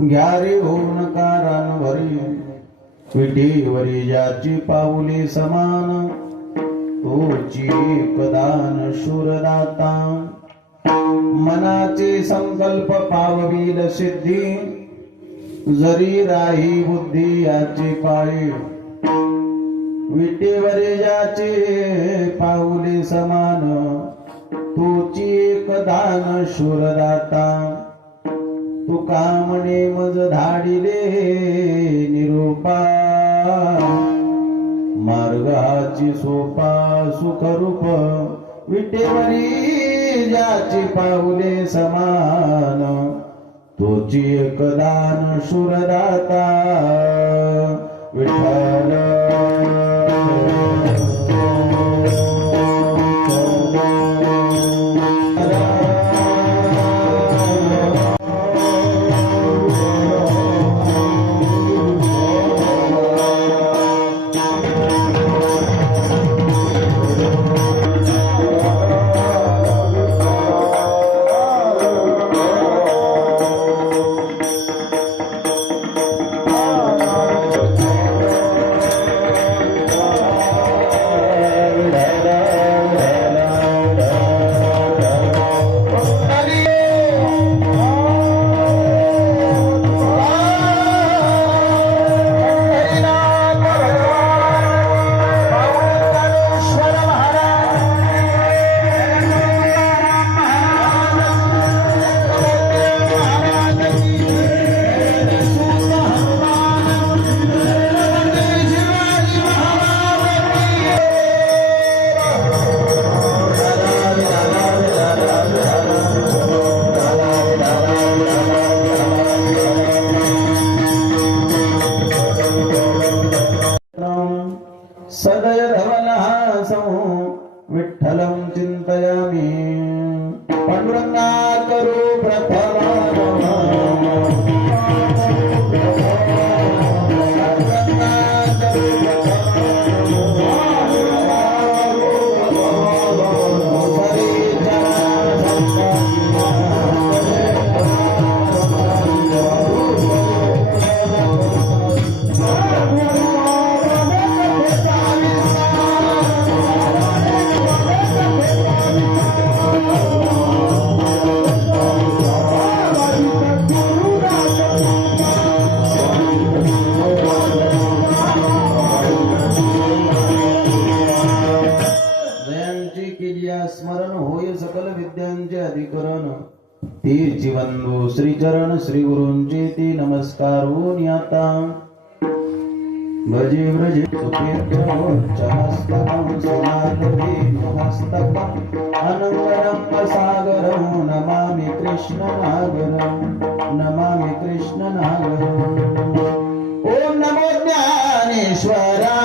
घ्या रे ओंकारांवरी विटेवरी ज्याची पाऊले समान तोची एकदान शूरदाता मनाचे संकल्प पाववील सिद्धी जरी राही बुद्धी याची पाळी विटेवरी ज्याचे पाऊले समान तोची एकदान शूरदाता तुका म्हणे मज धाडिले निरूपा मार्गाची सोपा सुखरूप विटेवरी ज्याची पाऊले समान तोची एकदान शूरदाता विठ्ठल सदय धवलहासं विठ्ठलं चिन्तयामि पांडुरंगा करो स्मरण होय सकल विद्यांचे अधिकरण तीर्ची बंधू श्रीचरण श्री गुरूंचे ती नमस्कार होऊन आता भजे व्रजे सुकीर्तनोच्चमस्तकं समाधीमस्तकं अनवरं सागरं नमामि कृष्णनागरं नमामि कृष्णनागरं ओम नमो ज्ञानेश्वरा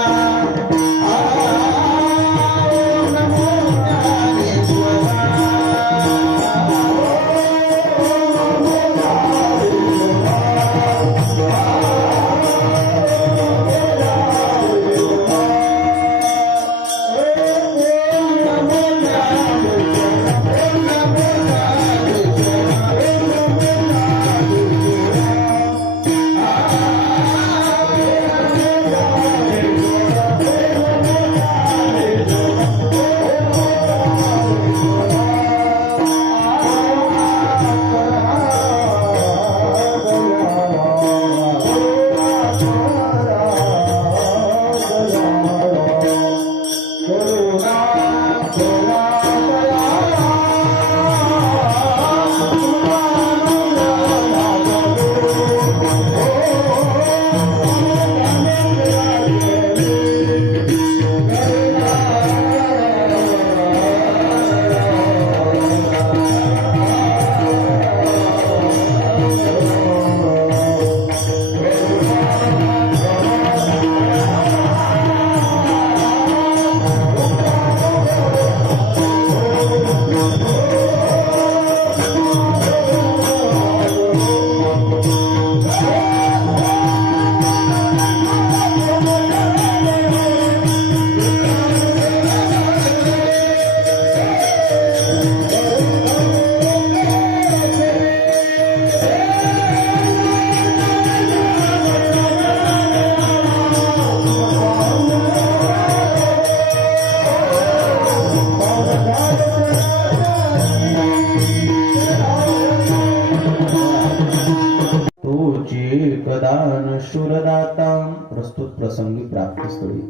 शूरदाता. प्रस्तुत प्रसंगी प्राप्तिस्थळी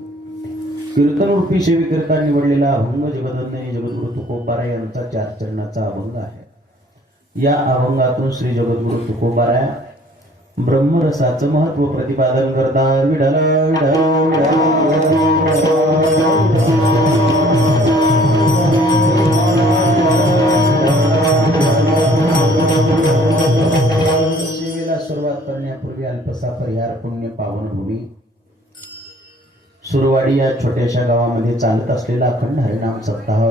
कीर्तन रूपी सेविकरिता निवडलेला अभंग जगदन्य जगद्गुरु तुकोबाराय यांचा 4 चरणाचा अभंग आहे. या अभंगातून श्री जगद्गुरु तुकोबाराय ब्रह्मरसाचं महत्व प्रतिपादन करतात. विठ्ठल सेवेला सुरुवात करण्यापूर्वी अल्पसा परिहार पुण्य पावनभूमी सुरवाडी या छोट्याशा गावामध्ये चालत असलेला अखंड हरिनाम सप्ताह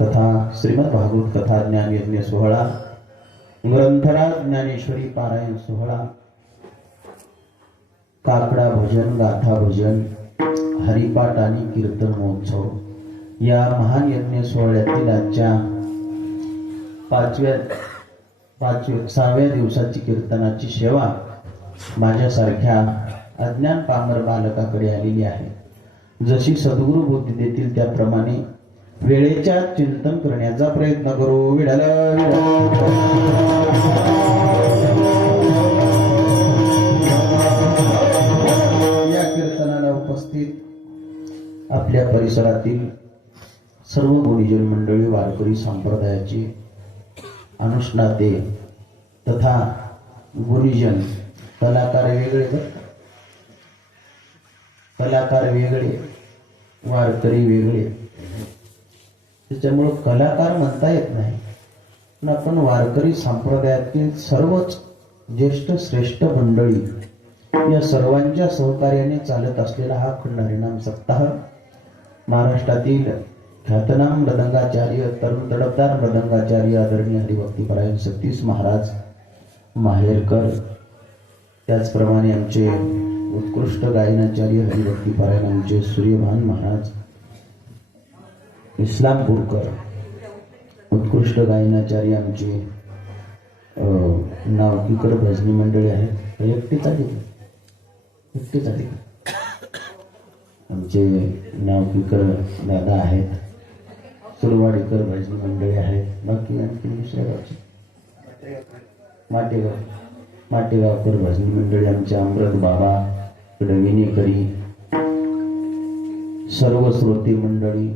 तथा श्रीमद भागवत कथा ज्ञान यज्ञ सोहळा, ग्रंथराज ज्ञानेश्वरी पारायण सोहळा, काकडा भजन, गाथा भजन, हरिपाठ आणि कीर्तन महोत्सव या महान यज्ञ सोहळ्यातील आजच्या 6व्या दिवसाची कीर्तनाची सेवा माझ्यासारख्या अज्ञान पामर बालकाकडे आलेली आहे. जशी सद्गुरु बुद्धी देतील त्याप्रमाणे वेळेच्या चिंतन करण्याचा प्रयत्न करू. विठ्ठल या कीर्तनाला उपस्थित आपल्या परिसरातील सर्व गुणीजन मंडळी, वारकरी संप्रदायाची अनुष्णाते तथा गुणीजन, कलाकार वेगळे, वारकरी वेगळे. त्याच्यामुळे कलाकार म्हणता येत नाही, पण आपण वारकरी संप्रदायातील सर्वच ज्येष्ठ श्रेष्ठ मंडळी या सर्वांच्या सहकार्याने चालत असलेला हा अखंड हरिनाम सप्ताह महाराष्ट्रातील ख्यातनाम मृदंगाचार्य, तरुण तडफदार मृदंगाचार्य आदरणीय हरिभक्तीपरायण सतीश महाराज माहेरकर, त्याचप्रमाणे आमचे उत्कृष्ट गायनाचार्य हरिभक्तीपरायण आमचे सूर्यभान महाराज इस्लामपूरकर, उत्कृष्ट गायनाचार्य आमचे नावकीकर भजनी मंडळी आहेत. एकटीच आली आमचे नावकीकर दादा आहेत, सुरवाडीकर भजनी मंडळी आहेत. बाकी आणखी दुसऱ्या गावचे माटेगावकर भजनी मंडळी, आमचे अमृत बाबा विनेकरी, सर्व श्रोते मंडळी,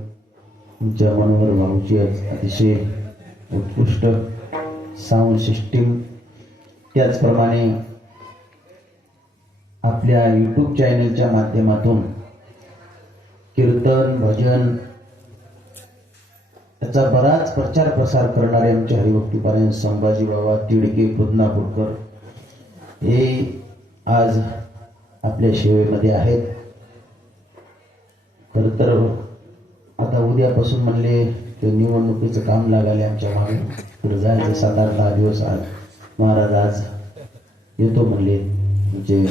आमच्या मनोहर भाऊची अतिशय उत्कृष्ट साऊंड सिस्टीम, त्याचप्रमाणे आपल्या YouTube चॅनलच्या माध्यमातून कीर्तन भजन याचा बराच प्रचार प्रसार करणारे आमचे हरिभक्तीपरायण संभाजी बाबा तिडके बुदनापूरकर हे आज आपल्या सेवेमध्ये आहेत. खर तर आता उद्यापासून म्हणले की निवडणुकीचं काम लागाले आमच्या मागे, पुढे जायचं 7-8-10 दिवस. आज महाराज आज येतो म्हणले, म्हणजे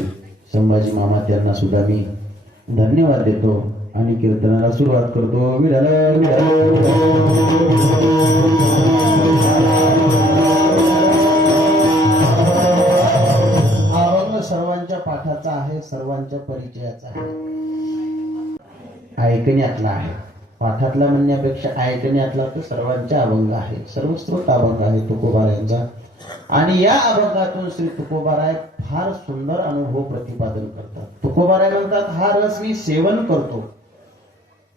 संभाजी मामा त्यांना सुद्धा मी धन्यवाद देतो आणि कीर्तनाला सुरुवात करतो. विठ्ठल अभंग सर्वांच्या पाठाचा आहे, सर्वांच्या परिचयाचा आहे, ऐकण्यातला आहे. पाठातला म्हणण्यापेक्षा ऐकण्यातला तर सर्वांच्या अभंग आहे, सर्वस्त्रोत अभंग आहे तुकोबारायांचा. आणि या अभंगातून श्री तुकोबाराय फार सुंदर अनुभव प्रतिपादन करतात. तुकोबाराय म्हणतात, हा रस मी सेवन करतो,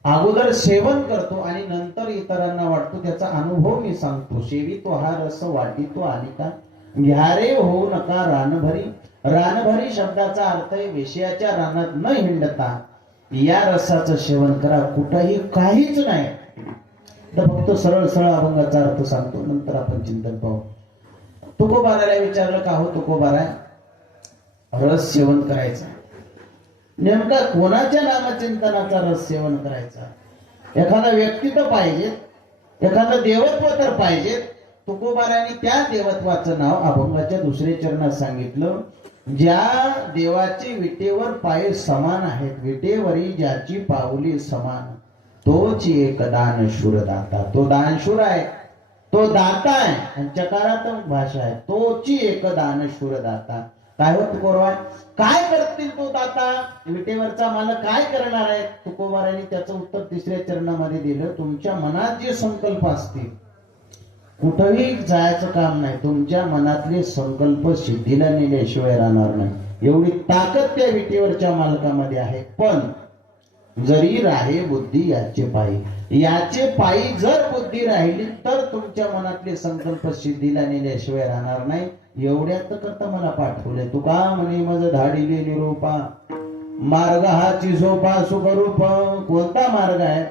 अगोदर सेवन करतो आणि नंतर इतरांना वाटतो, त्याचा अनुभव मी सांगतो. सेवितो हा रस वाटितो आणि का घ्यारे होऊ नका रानभरी. रानभरी शब्दाचा अर्थ आहे विषयाच्या रानात न हिंडता या रसाचं सेवन करा. कुठंही काहीच नाही, तर फक्त सरळ सरळ अभंगाचा अर्थ सांगतो, नंतर आपण चिंतन पाहू. तुकोबारायला विचारलं, का हो तुकोबाराय, रस सेवन करायचा नेमका कोणाच्या नामचिंतनाचा रस सेवन करायचा? एखादा व्यक्ती तर पाहिजे, एखादं देवत्व तर पाहिजे. तुकोबारायांनी त्या देवत्वाचं नाव अभंगाच्या 2रे चरणात सांगितलं. ज्या देवाचे विटेवर पाय समान आहेत, विटेवरी ज्याची पाऊली समान, तोच एक दानशूर दाता. तो दानशूर आहे, तो दाता आहे, आणि चकारात्मक भाषा आहे. तोची एक दानशूर दाता. काय होत तुकोबाराय, काय करतील तो दाता? विटेवरचा मालक काय करणार आहे? तुकोबारायांनी त्याचं उत्तर 3ऱ्या चरणामध्ये दिलं. तुमच्या मनात जे संकल्प असतील कुठेही जायचं काम नाही, तुमच्या मनातले संकल्प सिद्धीला नेल्याशिवाय राहणार नाही, एवढी ताकद त्या विटेवरच्या मालकामध्ये आहे. पण जरी राहे बुद्धी याचे पायी जर बुद्धी राहिली तर तुमच्या मनातले संकल्प सिद्धीला नेल्याशिवाय राहणार नाही. एवढ्यात करता मला पाठवले तुका म्हणे मज धाडिले निरूपा, मार्ग हा चिझोपा सुखरूप. कोणता मार्ग आहे?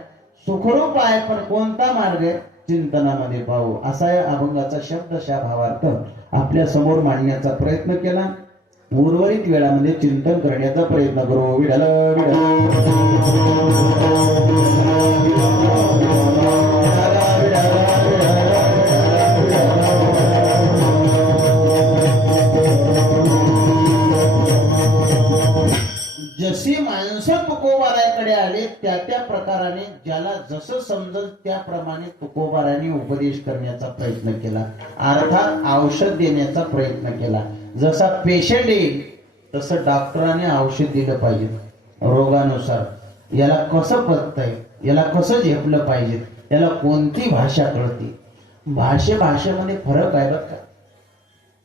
सुखरूप आहे, पण कोणता मार्ग आहे? चिंतनामध्ये पाहू. असा या अभंगाचा शब्दशः भावार्थ आपल्या समोर मांडण्याचा प्रयत्न केला. उर्वरित वेळामध्ये चिंतन करण्याचा प्रयत्न करू. विठ्ठल जशी माणसं तुकोबाराकडे आले त्या त्या प्रकाराने ज्याला जसं समजल त्याप्रमाणे तुकोबाराने उपदेश करण्याचा प्रयत्न केला, अर्थात औषध देण्याचा प्रयत्न केला. जसा पेशंट येईल तसं डॉक्टराने औषध दिलं पाहिजे रोगानुसार. याला कसं पचतंय, याला कसं झेपलं पाहिजे, याला कोणती भाषा कळते. भाषेमध्ये फरक आहे बरं का.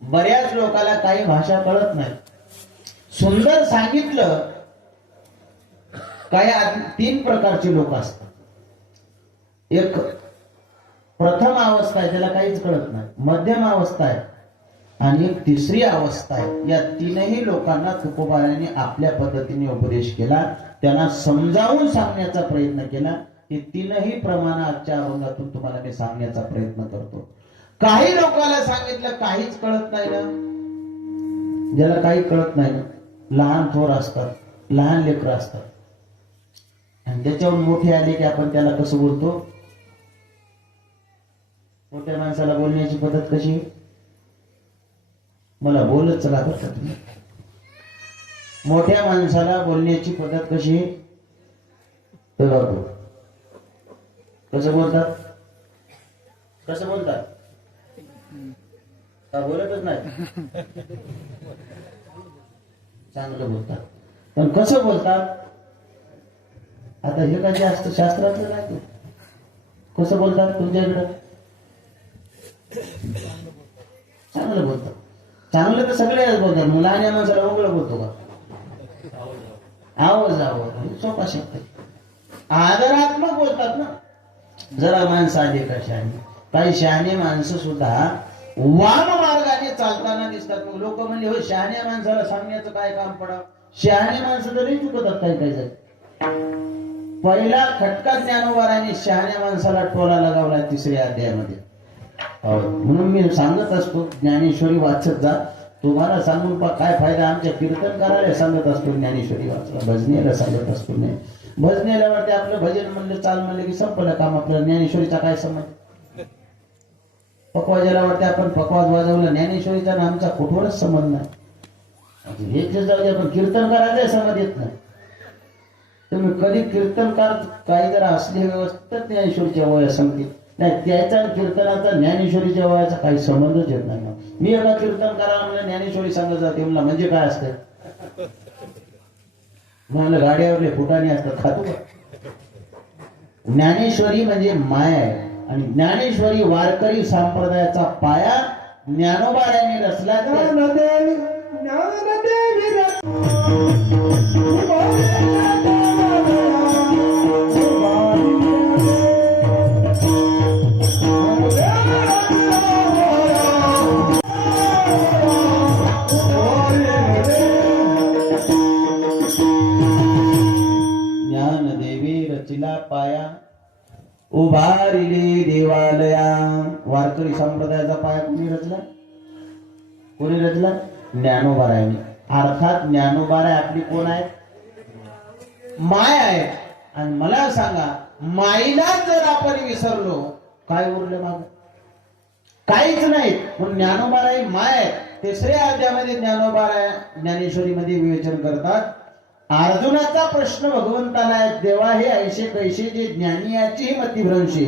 बऱ्याच लोकांना काही भाषा कळत नाही. सुंदर सांगितलं. काही 3 प्रकारचे लोक असतात. एक प्रथम अवस्था आहे, त्याला काहीच कळत नाही. मध्यम अवस्था आहे आणि एक तिसरी अवस्था आहे. या 3ही लोकांना तुकोबाराने आपल्या पद्धतीने उपदेश केला, त्यांना समजावून सांगण्याचा प्रयत्न केला. हे 3ही प्रमाण आजच्या अभंगातून तुम्हाला मी सांगण्याचा प्रयत्न करतो. काही लोकांना सांगितलं काहीच कळत नाही ना. ज्याला काही कळत नाही ना, लहान थोर असतात, लहान लेकर असतात, आणि त्याच्यावर मोठे आले की आपण त्याला कसं बोलतो? मोठ्या माणसाला बोलण्याची पद्धत कशी? मला बोलत चला बरं का तुम्ही. मोठ्या माणसाला बोलण्याची पद्धत कशी? कसं बोलतात? कसं बोलतात? बोलतच नाही. चांगलं बोलतात, पण कसं बोलतात? आता हे काय जास्त शास्त्रातलं नाही. कसं बोलतात तुमच्याकडे? चांगलं बोलतात. चांगलं तर सगळे बोलतात. मुलाने माणसाला उघड बोलतो का? आवाज सोपा शब्द. आदरात्मक बोलतात ना. जरा माणसं आली का शहाणी. काही शहाणे माणसं सुद्धा वाम मार्गाने चालताना दिसतात. मग लोक म्हणजे हो शहाण्या माणसाला सांगण्याचं काय काम पडा. शहाणे माणसं तरी चुकतात काही काही जात. पहिला खटका ज्ञानोबाराने शहाण्या माणसाला टोला लगावला 3ऱ्या अध्यायामध्ये. म्हणून मी सांगत असतो ज्ञानेश्वरी वाचत जा. तुम्हाला सांगून काय फायदा? आमच्या कीर्तन करायला सांगत असतो ज्ञानेश्वरी वाचला, भजनेला सांगत असतो. नाही भजनेला वाटते आपलं भजन म्हणलं, चाल म्हणलं की संपलं काम. आपल्याला ज्ञानेश्वरीचा काय संबंध? पकवाजाला वाटते आपण पकवाज वाजवलं, ज्ञानेश्वरीचा ना आमचा कुठवरच संबंध नाही. हे जाऊ दे, पण कीर्तन करायला समज येत नाही. तुम्ही कधी कीर्तनकार काही जर असले व्यवस्थित ज्ञानेश्वरीच्या वया सांगते नाही, त्याचा कीर्तनाचा ज्ञानेश्वरीच्या वयाचा काही संबंधच येत नाही. मी एका कीर्तन करायला मला ज्ञानेश्वरी सांगत जाते. मला म्हणजे काय असतं? म्हणलं गाड्यावरले फुटाणे असतात, खातो का? ज्ञानेश्वरी म्हणजे माया आहे. आणि ज्ञानेश्वरी वारकरी संप्रदायाचा पाया ज्ञानोबाराने रचला. पाया उभारिले देवालया. वारकरी संप्रदायाचा पाया कोणी रचला? कोणी रचला? ज्ञानोबारायाने. अर्थात ज्ञानोबाराय आपली कोण आहे? माय आहे. आणि मला सांगा, माईला जर आपण विसरलो, काय उरलं माग? काहीच नाही. म्हणून ज्ञानोबाराय माय आहे. 3ऱ्या अध्यायामध्ये ज्ञानोबाराय ज्ञानेश्वरीमध्ये विवेचन करतात. अर्जुनाचा प्रश्न भगवंताला आहे, देवा हे ऐसे कैसे जे ज्ञानी याची मतिभ्रंशी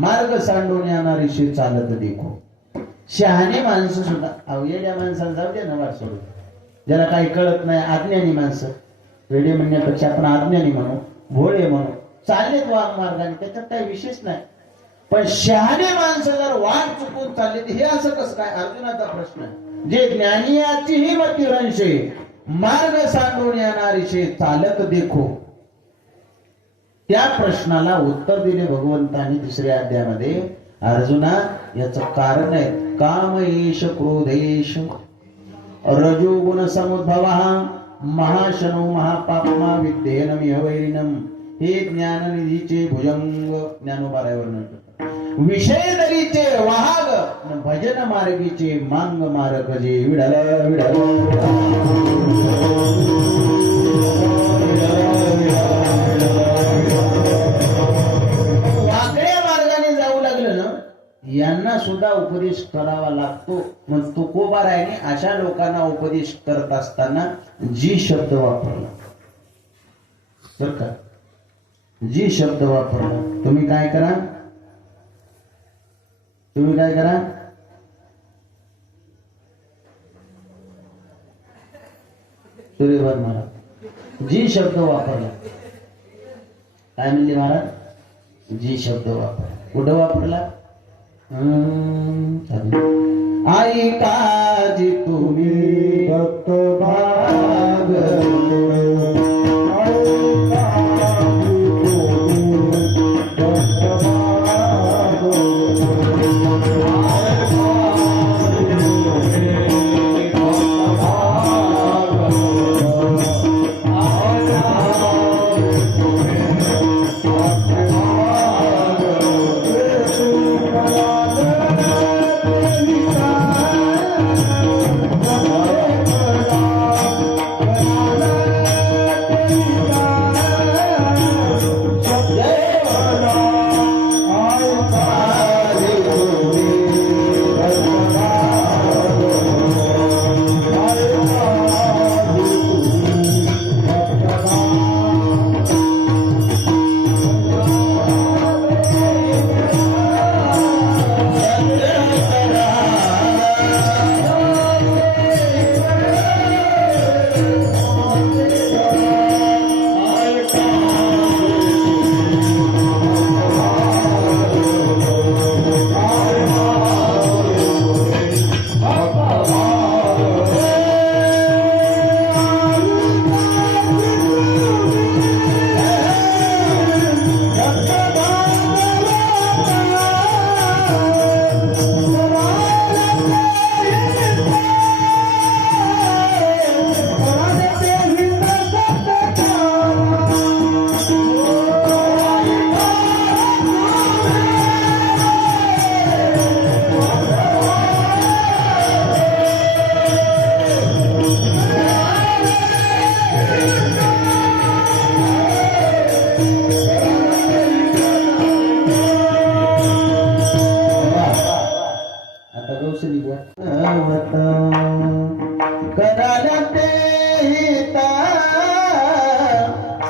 मार्ग सांडून येणारीशी चालत देखो. शहाणे माणसं सुद्धा अवयेड्या माणसाला जाऊ द्या ना वाट सोडून. ज्याला काही कळत नाही, अज्ञानी माणसं. वेडे म्हणण्यापेक्षा आपण अज्ञानी म्हणू, भोळे म्हणू, चाललेत वाघ मार्गाने, त्याच्यात काही विशेष नाही. पण शहाणे माणसं जर वाट चुकून चालली तर हे असं कसं काय? अर्जुनाचा प्रश्न. जे ज्ञानियाची ही मती रंशे मार्ग सांडून येणारीशे चालत देखो. त्या प्रश्नाला उत्तर दिले भगवंतांनी दुसऱ्या अध्यायामध्ये. अर्जुना, याचं कारण आहे कामयेश क्रोधेश रजोगुण समुद्भव महाशनो महापापमा विद्येन मिहवैरिणम. हे ज्ञाननिधीचे भुजंग ज्ञानोबाराय वर्णन करतात. विषय दरीचे वाहग भजन मार्गीचे मांग मारक जे विडल विडल. वाकड्या मार्गाने जाऊ लागलं ना, यांना सुद्धा उपदेश करावा लागतो. मग तुकोबारायाने अशा लोकांना उपदेश करत असताना जी शब्द वापरला बर का, जी शब्द वापरला. तुम्ही काय करा, तुम्ही काय करा, सूर्यभर महाराज जी शब्द वापरला. काय म्हणले महाराज? जी शब्द वापरला. कुठं वापरला? आई काजी तुम्ही भक्त भाग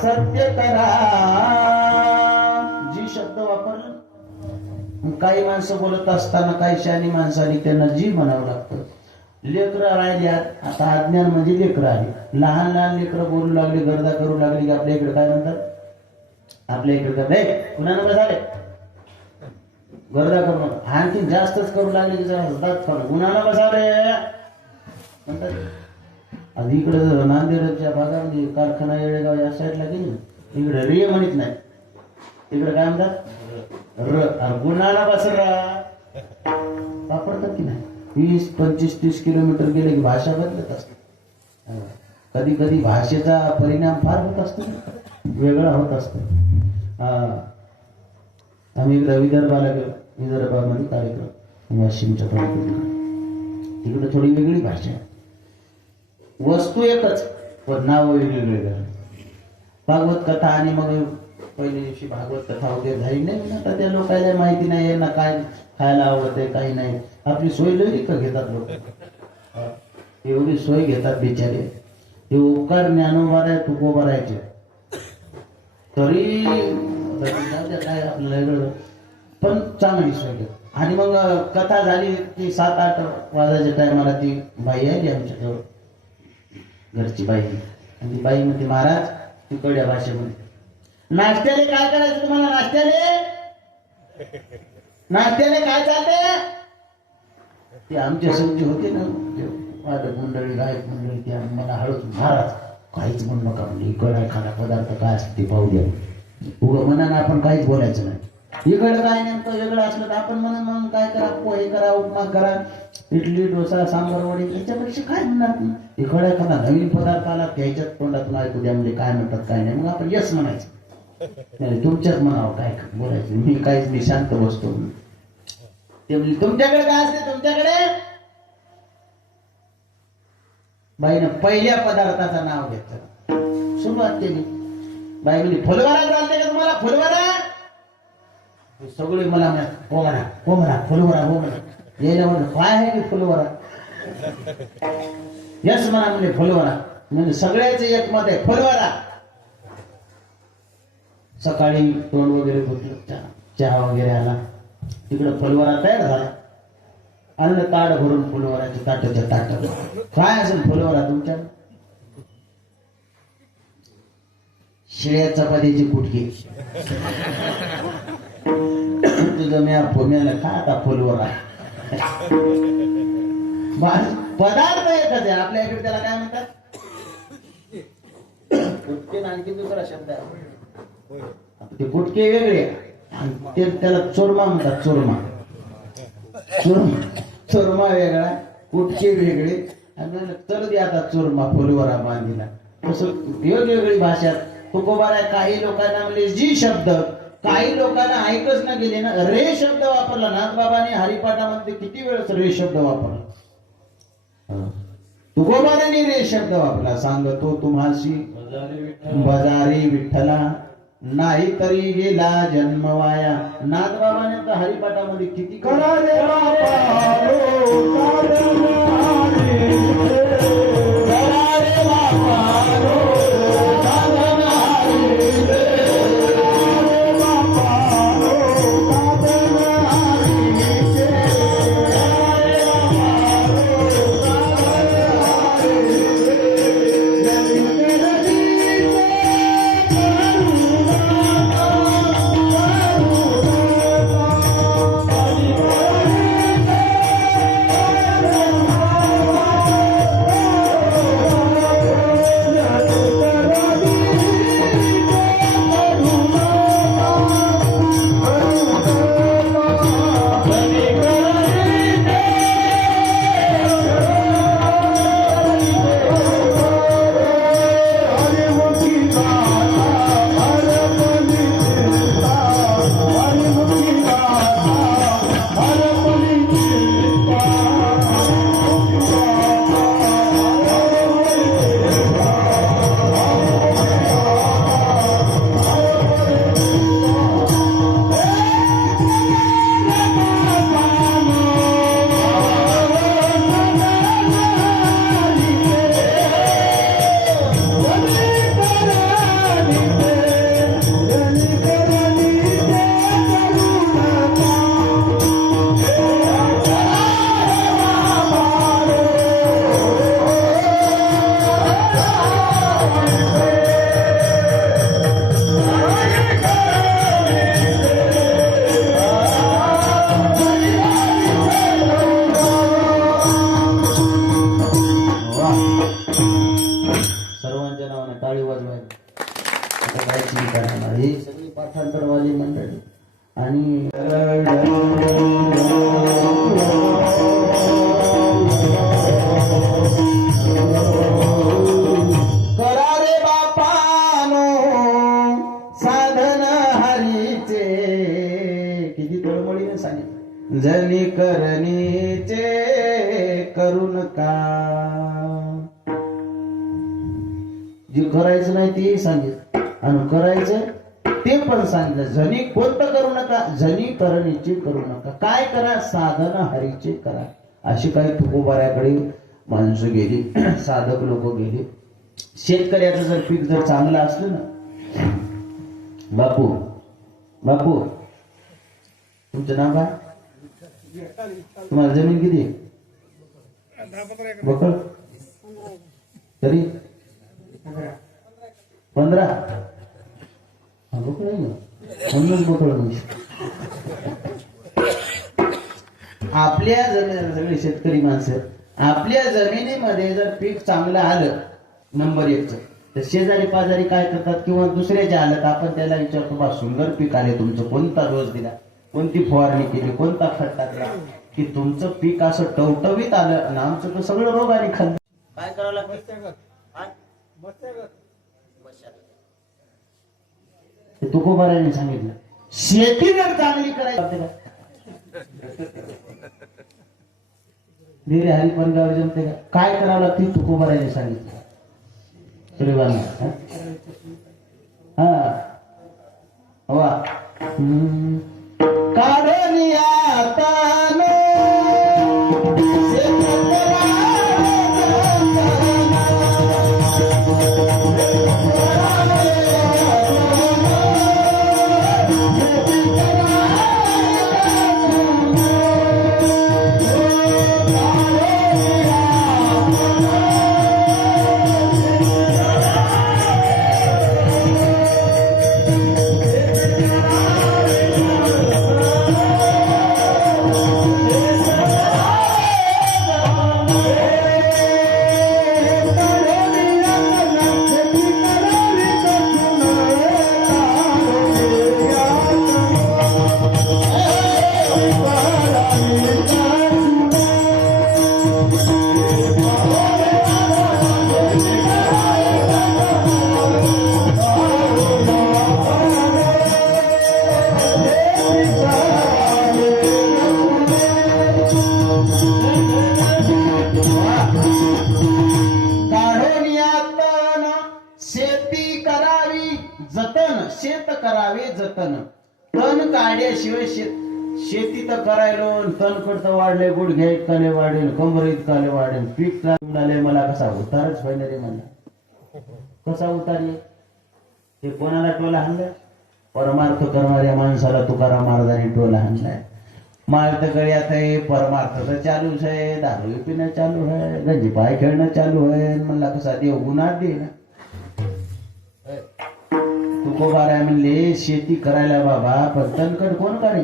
सत्य करा. जी शब्द वापरला. काही माणसं बोलत असताना काही शहाणी माणसं आली, त्यांना जी म्हणावं लागतं. लेकरं राहिली आता, अज्ञान म्हणजे लेकरं आली. लहान लहान लेकरं बोलू लागली, गर्दा करू लागली की आपल्या इकडे काय म्हणतात, आपल्या इकडे काय कुणाला बसाले गर्दा करू नका. आणखी जास्तच करू लागले की जरा हसतात खाणं कुणाला बसावले म्हणतात. आधी इकडे नांदेडच्या भागामध्ये कारखाना येळेगाव या साईडला गेली, इकडे रे म्हणत नाही, तिकडे काय म्हणतात र. गुणाला बसरा वापरतात की नाही. 20, 25, 30 किलोमीटर गेले की भाषा बदलत असते. कधी कधी भाषेचा परिणाम फार होत असतो, वेगळा होत असतो. आम्ही एकदा विदर्भाला गेलो, विदर्भामध्ये कार्यक्रम वाशिमच्या तिकडे थोडी वेगळी भाषा आहे. वस्तू एकच पण नाव वेगवेगळे. भागवत कथा आणि मग पहिल्या दिवशी भागवत कथा वगैरे झाली नाही. आता त्या लोकांना माहिती नाही ना काय खायला आवडते काही नाही. आपली सोय लई का घेतात लोक, एवढी सोय घेतात बिचारे. हे उपकार ज्ञानोबा तुकोबारायचे तरी काय आपल्याला पण चांगली सोय घेत. आणि मग कथा झाली की 7-8 वाजायच्या टायमाला ती बाई आली आमच्याजवळ, घरची बाई. आणि ती बाई म्हणते महाराज तिकडच्या भाषेमध्ये नाश्त्याले काय करायचं तुम्हाला, नाश्त्याले नात्याने काय चालते ते आमच्या संधी होते ना वादक मंडळी गायक मंडळी ते मला हळूच महाराज काहीच म्हणू नका म्हणजे इकडे खाना पदार्थ काय असते ते पाहू द्या उगं मनानं आपण काहीच बोलायचं नाही इकडं काय नेमकं वेगळं असलं तर आपण म्हणून काय करा पोहे करा उपमा करा इडली डोसा सांबार वडी याच्यापेक्षा काय म्हणणार इकडे एखादा नवीन पदार्थ आला त्याच्यात तोंडातून ऐकू द्या म्हणजे काय म्हणतात काय नाही मग आपण यस म्हणायचं तुमच्याच म्हणावं काय बोलायचं मी शांत बसतो ते म्हणजे तुमच्याकडे काय असते तुमच्याकडे बाईनं पहिल्या पदार्थाचं नाव घेतलं सुरुवात केली बाई म्हणजे फुलवारा चालते का तुम्हाला फुलवारा सगळे मला म्हणत कोमरा फुलवरा हो म्हणत यायला म्हणलं काय आहे की फुलवरा यस म्हणा म्हणजे फुलवरा म्हणजे सगळ्याच एक मत आहे फुलवरा सकाळी तोंड वगैरे धुतलं चहा वगैरे आला तिकडं फुलवरा तयार झाला अन्न ताट भरून फुलवराच्या ताटाच्या ताटात काय असेल फुलवरा तुमच्या शिळ्या चपातीची कुटकी तुझं म्याला खा आता फुलवरा पदार्थ एकच आहे आपल्या इकडे त्याला काय म्हणतात गुटके आणखी दुसरा शब्द आहे ते गुटके वेगळे ते त्याला चोरमा म्हणतात चोरमा चोरमा वेगळा गुटके वेगळे आणि तर दे आता चोरमा फुलवरा बांधीला तसं वेगवेगळी भाषा तुकोबारा काही लोकांना म्हणजे जी शब्द काही लोकांना ऐकच ना गेले ना रे शब्द वापरला नाथबाबाने हरिपाठामध्ये किती वेळेस रे शब्द वापरला तुकोबाराने रे शब्द वापरला सांगतो तुम्हाशी बजारी विठ्ठला नाही तरी गेला जन्म वाया नाथबाबाने तर हरिपाठामध्ये किती करा रे पाठांतरवाली मंडळी आणि करा रे बापानो साधन हरीचे किती तळमळीने सांगितलं जनी करणीचे करू नका जे करायचं नाही ते सांगितलं आणि करायचं ते पण सांगितलं जनी कोणतं करू नका जनी करणीचे करू नका काय करा साधन हरीचे करा अशी काही तुकोबाऱ्याकडे माणसं गेली साधक लोक गेली शेतकऱ्याचं जर पीक जर चांगलं असलं ना बापू बापू तुमचं नाव काय तुम्हाला जमीन किती बकळ तरी 15 बकळ आहे ना 15 बकळ म्हणजे आपल्या सगळे शेतकरी माणसं आपल्या जमिनीमध्ये जर पीक चांगलं आलं नंबर 1च तर शेजारी पाजारी काय करतात किंवा दुसऱ्याच्या आलं तर आपण त्याला विचारतो बा सुंदर पीक आले तुमचं, कोणता डोस दिला, कोणती फवारणी केली, कोणता खत टाकला, की तुमचं पीक असं टवटवीत आलं आणि आमचं तर सगळं रोगाने खाल्लं. काय करावं लागतं? तुकोबाराने सांगितलं शेती जर चांगली करायची धीरे हरिपनगावर जमते का? काय करावं लागते तुकोबाराने सांगितलं. श्रीवाना हा वा शेत करावे जतन. तण काढल्याशिवाय शेती तर करायलो तण कडतं वाढले, गुडघ्या इतकाले वाढेल, कमर इतकाले वाढेल, पीक मिळाले, मला कसा उतारच व्हायला रे म्हणला. कसा उतारले ते कोणाला टोला हाणलाय? परमार्थ करणाऱ्या माणसाला तुकाराम महाराजांनी टोला हाणलाय. मार्थ गळ्यात आहे, परमार्थ तर चालूच आहे, दारू पिणं चालू आहे, गंजी पाय खेळणं चालू आहे. म्हणला कसा देव गुन्हा दे ना. तुकोबाराय म्हणले शेती करायला बाबा पण तणकड कोण करे?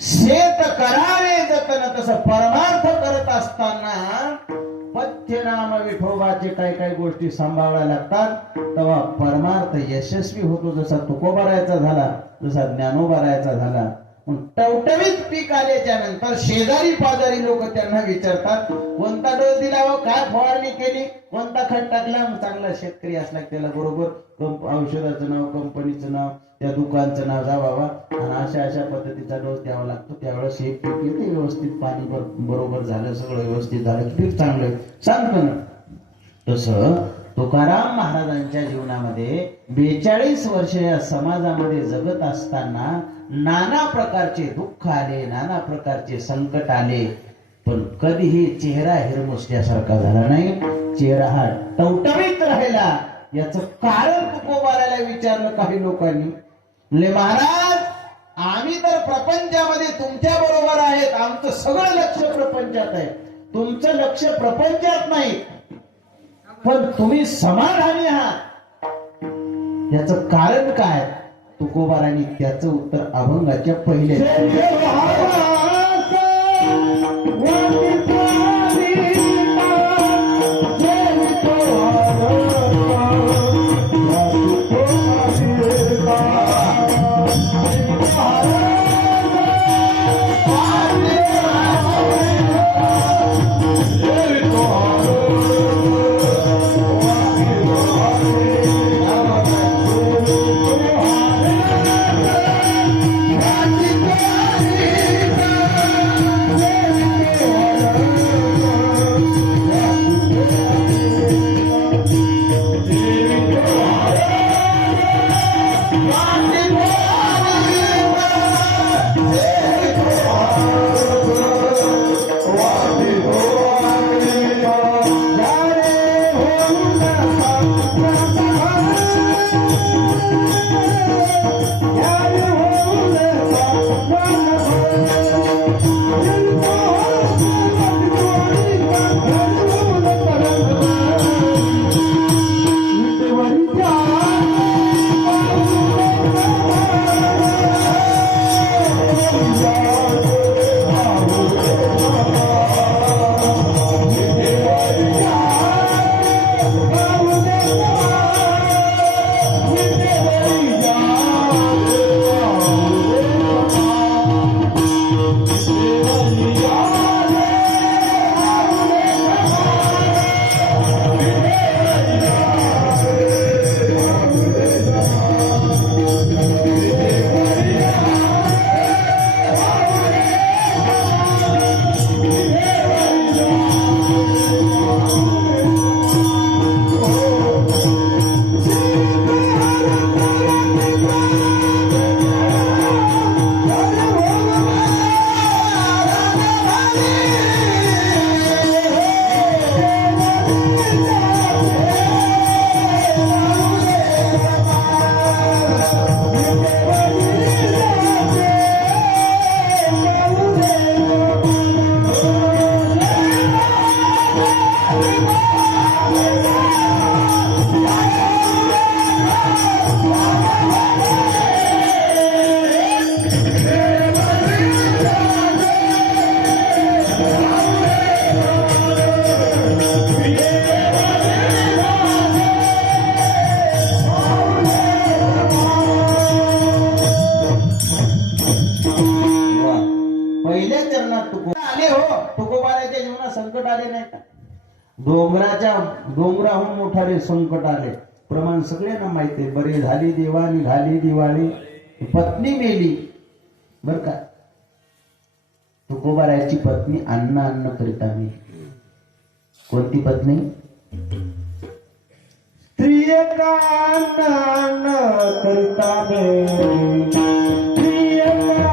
शेत करावे जतन. तसं परमार्थ करत असताना पथ्य नाम विठोबाचे काही काही गोष्टी सांभाळायला लागतात, तेव्हा परमार्थ यशस्वी होतो. जसा तुकोबारायचा झाला, जसा ज्ञानोबारायचा झाला. टवटवीत पीक आल्याच्या नंतर शेजारी पाजारी लोक त्यांना विचारतात कोणता डोस दिला व काय फवारणी केली, कोणता खत टाकला. चांगला शेतकरी असला त्याला बरोबर औषधाचं नाव, कंपनीचं नाव, त्या दुकानचं नाव जा बाबा आणि अशा अशा पद्धतीचा डोस द्यावा लागतो. त्यावेळेस हे पीक येते व्यवस्थित, पाणी बरोबर झालं, सगळं व्यवस्थित झालं, पीक चांगलं सांगतो ना. तसं तुकाराम महाराजांच्या जीवनामध्ये 42 वर्ष या समाजामध्ये जगत असताना नाना प्रकारचे दुःख आले, नाना प्रकारचे संकट आले, पण कधीही चेहरा हिरमुसल्यासारखा झाला नाही. चेहरा हा टवटवीत राहिला. याचं कारण तुकोबाराला विचारलं काही लोकांनी. म्हणले महाराज आम्ही तर प्रपंचामध्ये तुमच्या बरोबर आहेत, आमचं सगळं लक्ष प्रपंचात आहे, तुमचं लक्ष प्रपंचात नाही, पण तुम्ही समाधानी आहात. याचं कारण काय? तुकोबारांनी त्याचं उत्तर अभंगाच्या पहिले संकट आले नाही का? डोंगराहून मोठाले संकट आले, प्रमाण सगळ्यांना माहिती आहे. बरी झाली देवा, निघाली दिवाळी, पत्नी मेली बर का. तुकोबारायाची पत्नी अन्न करिता मेली. कोणती पत्नी? स्त्री का अन्न करिता मेली, स्त्री का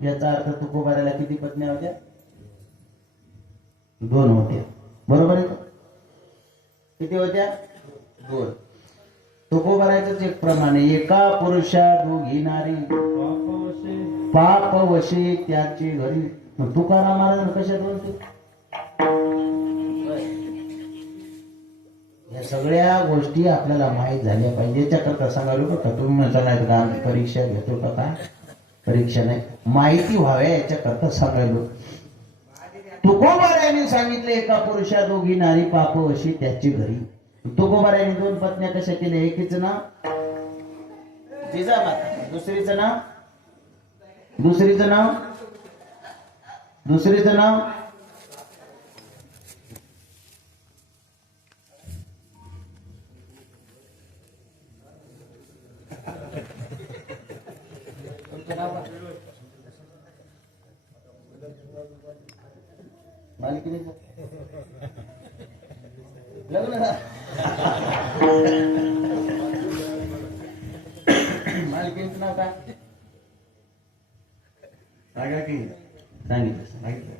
याचा अर्थ तुकोबाराला किती पत्न्या होत्या? 2 होत्या. बरोबर आहे का? किती होत्या? 2. तुकोबारायचंच एक प्रमाणे एका पुरुषा दोघी नारी पाप वशी त्याची घरी. तुकाराम महाराज कशात बोलते? या सगळ्या गोष्टी आपल्याला माहीत झाल्या पाहिजे. याच्याकरता सांगायला का तुम्ही म्हणता नाही का परीक्षा घेतो का? काय परीक्षा नाही, माहिती व्हाव्या याच्याकरता सांगायलो. तुकोबारायांनी सांगितले एका पुरुषा दोघी नारी पापवशी त्याची घरी. तुकोबारायांनी 2 पत्न्या कशा केल्या? एकीचं नाव जिजाबाई, दुसरीचं नाव मालिकीने लग्न मालिकेचं नाव काय सांगा की? सांगितलं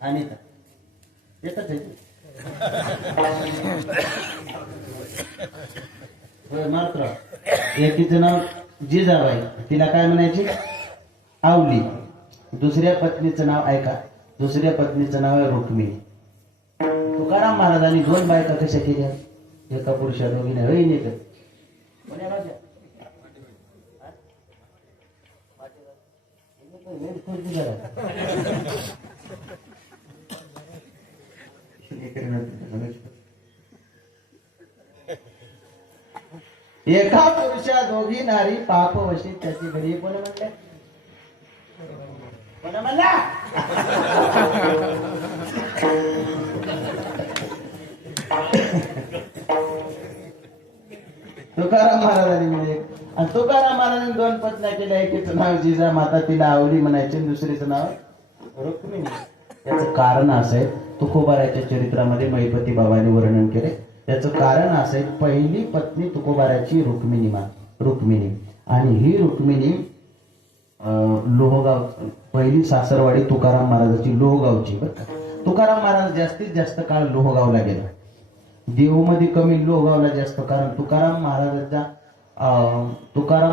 अनिता येतच आहे मात्र. एकीचं नाव जिजाबाई, तिला काय म्हणायची? आवली. दुसऱ्या पत्नीचं नाव ऐका, दुसऱ्या पत्नीचं नाव आहे रुक्मिणी. तुकाराम महाराजांनी 2 बायका कशा केल्या? एका पुरुषा दोघीने होई नाही का? एका पुरुषा दोघी नारी पापवशी त्याची घरी. कोण म्हणले? कोण म्हणला? तुकाराम महाराजांनी म्हणजे. आणि तुकाराम महाराजांनी 2 पत्न्या केल्या. एकीचं नाव जिजामाता, तिला आवली म्हणायचे, दुसरीचं नाव रुक्मिणी. त्याचं कारण असं आहे, तुकोबाराच्या चरित्रामध्ये महिपती बाबांनी वर्णन केले. त्याचं कारण असं आहे, पहिली पत्नी तुकोबाराची रुक्मिणी. आणि ही रुक्मिणी लोहगाव, पहिली सासरवाडी तुकाराम महाराजाची लोहगावची. तुकाराम महाराज जास्तीत जास्त काळ लोहगावला गेला. देहूमध्ये कमी, लोहगावला जास्त. कारण तुकाराम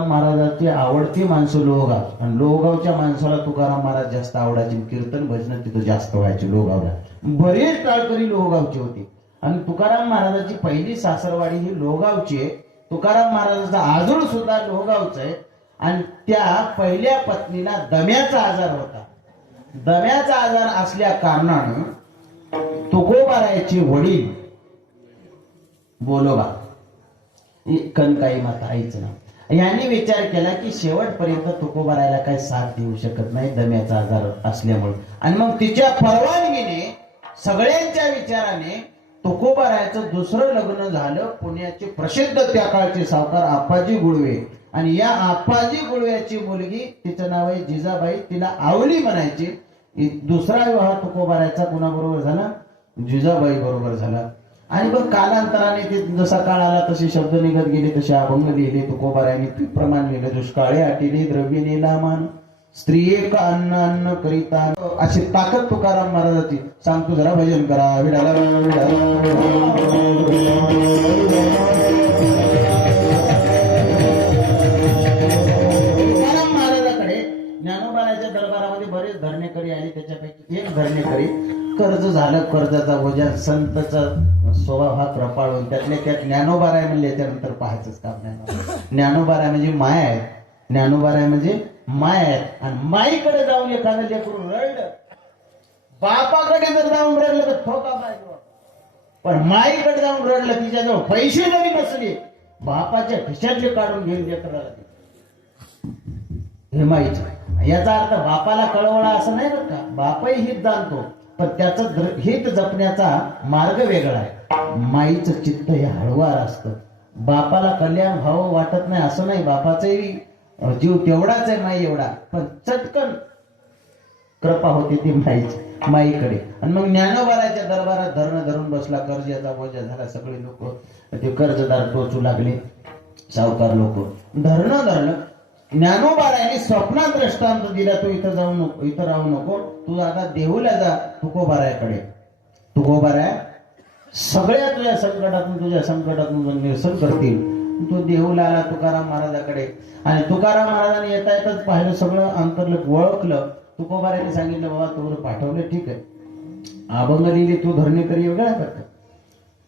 महाराजाची आवडती माणसं लोहगाव, आणि लोहगावच्या माणसाला तुकाराम महाराज जास्त आवडायचे. कीर्तन भजन तिथं जास्त व्हायचे लोहगावला. बरेच टाळकरी लोहगावची होती. आणि तुकाराम महाराजाची पहिली सासरवाडी ही लोहगावची आहे. तुकाराम महाराजाचा आजोळ सुद्धा लोहगावचं आहे. आणि त्या पहिल्या पत्नीला दम्याचा आजार होता. दम्याचा आजार असल्या कारणानं तुकोबारायाचे वडील बोलोबा, कनकाई माता आईचं नाव, यांनी विचार केला की शेवटपर्यंत तुकोबारायला काही साथ देऊ शकत नाही दम्याचा आजार असल्यामुळे. आणि मग तिच्या परवानगीने, सगळ्यांच्या विचाराने तुकोबारायचं दुसरं लग्न झालं पुण्याचे प्रसिद्ध त्या काळचे सावकार आप्पाजी गुळवे, आणि या आप्पाजी गुळव्याची मुलगी, तिचं नाव आहे जिजाबाई, तिला आवली म्हणायची. दुसरा विवाह तुकोबारायचा कुणाबरोबर झाला? जिजाबाई बरोबर झाला. आणि मग कालांतराने ते जसा काळ आला तसे शब्द निघत गेले, तसे अभंग लिहिले तुकोबारायांनी, प्रमाण लिहिले. दुष्काळे आटिले द्रव्य नेला मान, स्त्री एक अन्न अन्न करिता, अशी ताकद तुकाराम महाराजाची. सांगतो जरा भजन करा. विडाला तुकाराम महाराजाकडे ज्ञानोबाराच्या दरबारामध्ये बरेच धरणेकरी आले. त्याच्यापैकी एक धरणेकरी, कर्ज झालं, कर्जाचा बोजा, संतचा स्वभाव हा कृपाळून, त्यातले त्यात ज्ञानोबाराय म्हणले. त्यानंतर पाहायचंच काम नाही. ज्ञानोबाराय म्हणजे माया आहे, ज्ञानोबाराय म्हणजे माय आहे. आणि माईकडे जाऊन एखादं लेकरून रडलं, बापाकडे जर जाऊन रडलं तर ठोका पाहिजे, पण माईकडे जाऊन रडलं, तिच्याजवळ पैसे जरी नसले, बापाच्या खिशातले काढून घेऊन लेकराला हे माईचं. याचा अर्थ बापाला कळवळा असं नाही बरं का, बापही हित जाणतो, पण त्याचं हित जपण्याचा मार्ग वेगळा आहे. माईचं चित्त हे हळवार असतं. बापाला कल्याण व्हावं वाटत नाही असं नाही, बापाचंही जीव तेवढाच आहे माई एवढा, पण चटकन कृपा होती ती माईकडे. आणि मग ज्ञानोबाराच्या दरबारात धरणं धरून बसला, कर्जाचा बोजा झाला, सगळे लोक ते कर्जदार टोचू लागले, सावकार लोक. धरणं ज्ञानोबाराने स्वप्नात दृष्टांत दिला, तू इथं जाऊ नको, इथं राहू नको, तू आता देहूला जा तुकोबारायाकडे. तुकोबाराया सगळ्या तुझ्या संकटातून निरसन करतील. तो देहूला आला तुकाराम महाराजाकडे, आणि तुकाराम महाराजांनी येता येताच पाहिलं, सगळं अंतर्लक ओळखलं. तुकोबाराने सांगितलं, बाबा तुला पाठवलं ठीक आहे, अभंग लिहिले, तू धरणेकरी वेगळा करतो.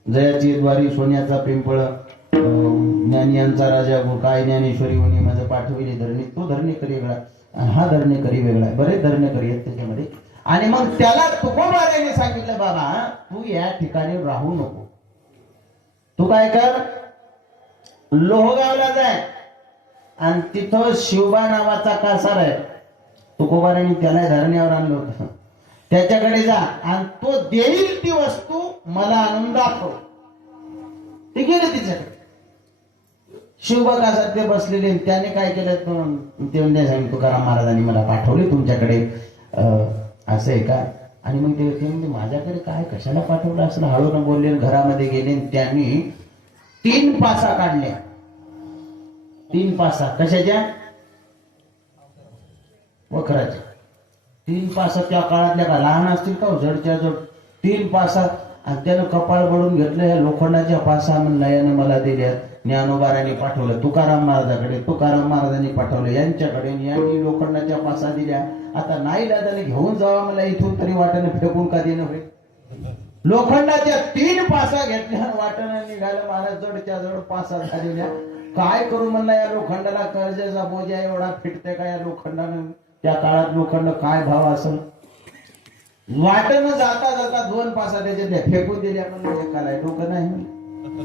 जयाची द्वारी सोन्याचा पिंपळ, ज्ञानियांचा राजा काय ज्ञानेश्वरी होणी माझं पाठविले धरणी, तो धरणेकरी वेगळा, हा धरणेकरी वेगळा. बरेच धरणेकरी आहेत त्याच्यामध्ये. आणि मग त्याला तुकोबाराने सांगितलं, बाबा तू या ठिकाणी राहू नको, तू काय कर, लोहगावला जाय, आणि तिथं शिवबा नावाचा कासार आहे, तुकोबारांनी त्याला धरण्यावर आणलं होतं, त्याच्याकडे जा, आणि तो देईल ती वस्तू मला आणून दाखव. ते गेले तिच्याकडे. शिवबा कासार ते बसलेले, त्याने काय केलं, ते म्हणजे सांगितलं, तुकाराम महाराजांनी मला पाठवले तुमच्याकडे, असं आहे का? आणि मग ते म्हणजे माझ्याकडे काय कशाला पाठवलं असं हळून बोलले. घरामध्ये गेले, त्यांनी 3 पासा काढल्या. 3 पासा कशाच्या? वखराच्या. 3 पासा त्या काळातल्या का लहान असतील का, जडच्या जड 3 पासा. आणि त्यानं कपाळ बळून घेतलं, या लोखंडाच्या पासा नयानं मला दिल्या. ज्ञानोबारांनी पाठवलं तुकाराम महाराजाकडे, तुकाराम महाराजांनी पाठवलं यांच्याकडे, यांनी लोखंडाच्या पासा दिल्या. आता नाही लादाने घेऊन जावा मला इथून, तरी वाट्याने फेकून का देणं होईल. लोखंडाच्या 3 पासा घेतल्या, वाटणं निघालं. महाराज जडच्या जड पासा झालेल्या. काय करू म्हणला, या लोखंडाला कर्जाचा बोजा एवढा फिटते का या लोखंडानं? त्या काळात लोखंड काय भाव असेल. वाटणं जाता जाता 2 पासा त्याच्यात फेकून दिल्या. म्हणलं एकाला डोकं नाही म्हणलं,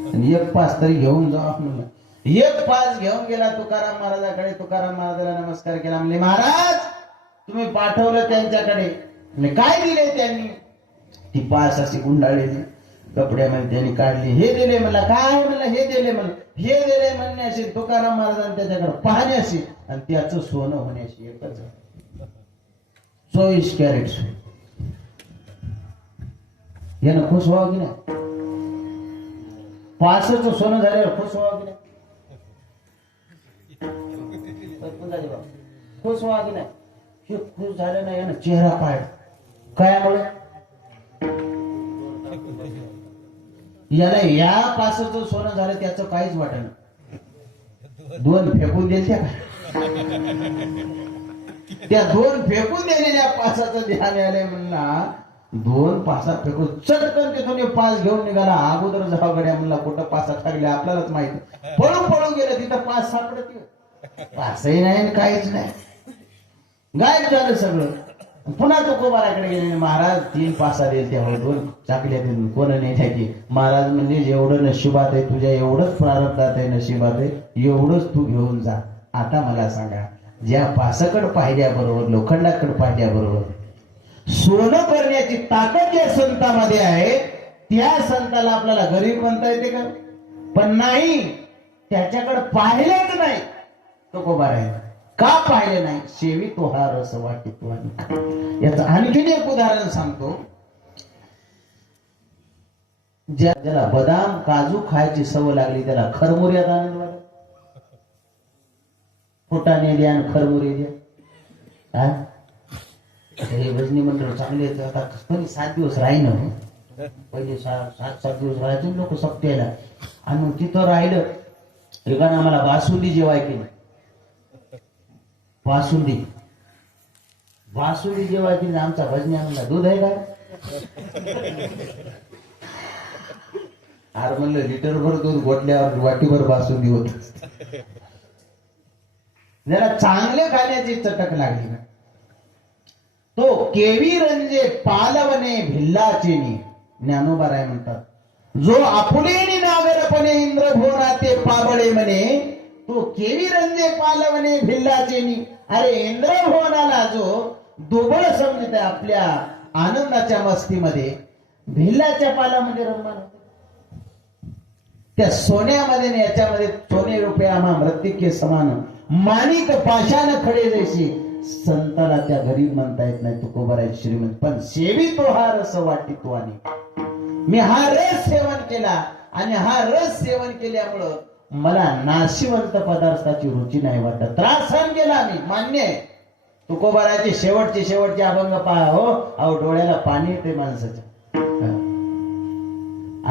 आणि 1 पास तरी घेऊन जावा म्हणलं. 1 पास घेऊन गेला तुकाराम महाराजाकडे. तुकाराम महाराजाला नमस्कार केला, म्हणले महाराज तुम्ही पाठवलं त्यांच्याकडे, काय दिले त्यांनी? ती पास अशी गुंडाळलेली कपड्यामध्ये त्यांनी काढली. हे दिले मला, काय म्हणलं, हे दिले मला, हे दिले म्हणण्याशी तुकाराम महाराजांनी त्याच्याकडे पाहण्याशी, आणि त्याचं सोनं होण्याशी एकच, 24 कॅरेट. यानं खुश व्हावं की नाही? 5चं सोनं झाल्यावर खुश व्हावं की नाही? खुश व्हावं की नाही? हे खुश झालं नाही, यानं चेहरा पाड. कायामुळे याला या 5चं सोनं झालं, त्याचं काहीच वाटलं. 2 फेकून द्यायच्या का? त्या 2 फेकून दिलेल्या 5चं ध्यान आलंय म्हणला. 2 पासा फेकून चटकन तिथून 5 घेऊन निघाला. अगोदर जावा गड्या म्हणला, कुठं पासा टाकले आपल्यालाच माहिती. पळून गेलं, तिथं 5 सापडत, पासही नाही काहीच नाही, गायब झालं सगळं. पुन्हा तुकोबाराकडे गेले. महाराज 3 पासा देईल, त्यामुळे 2 चाकल्या देऊन कोण नाही की. महाराज म्हणजे जेवढं नशिबात आहे तुझ्या, एवढंच प्रारब्धात आहे नशिबात आहे, एवढंच तू घेऊन जा. आता मला सांगा, ज्या पासाकडे पाहिल्याबरोबर, लोखंडाकडे पाहिल्याबरोबर सोनं करण्याची ताकद या संतांमध्ये आहे, त्या संताला आपल्याला गरीब म्हणता येते का? पण नाही, त्याच्याकडे पाहिलेच नाही तुकोबाराय. का पाहिले नाही? सेवी तो हा रस वाटितो. याचं आणखीन एक उदाहरण सांगतो. ज्याला बदाम काजू खायची सवय लागली त्याला खरमुऱ्यात आनंद वाटत. फुटाणे द्या आणि खरमुरे द्या. हे भजनी मंडळ चांगले. आता 7 दिवस राहीन. पहिले 7 दिवस राहायचे लोक सप्त्याला. आणि मग तिथं राहिलं एकानं आम्हाला बासुंदी जेवाय केली. बासुंदी जेवाय केली. आमचा भजनी आम्हाला दूध आहे का? अरे म्हणलं लिटरभर दूध गोटल्यावर वाटीभर बासुंदी होत. ज्याला चांगले खाण्याची चटक लागली ना तो केवी रंजे पालवणे भिल्लाचेनी. ज्ञानोबाराय म्हणतात, जो आपुलेनी नागरपणे इंद्रभोरा ते पाबळे म्हणे, तो केवी रंजे पालवणे भिल्लाचेनी. अरे इंद्रभुवनाला जो दुबळ समजत आहे आपल्या आनंदाच्या मस्तीमध्ये, भिल्लाच्या पालामध्ये रममान. त्या सोन्यामध्ये आणि याच्यामध्ये सोने रुपये आम्हा मृत्तिके समान, माणिक पाषाण खडे जैसे. संताला त्या गरीब म्हणता येत नाही तुकोबारायची श्रीमंत. पण सेवी तो हा रस वाटितो. आणि मी हा रस सेवन केला आणि हा रस सेवन केल्यामुळं मला नाशिवंत पदार्थाची रुची नाही वाटत. त्रास सहन केला मी, मान्य आहे. तुकोबारायचे शेवटचे अभंग पहा हो. अहो डोळ्याला पाणी येते माणसाच्या.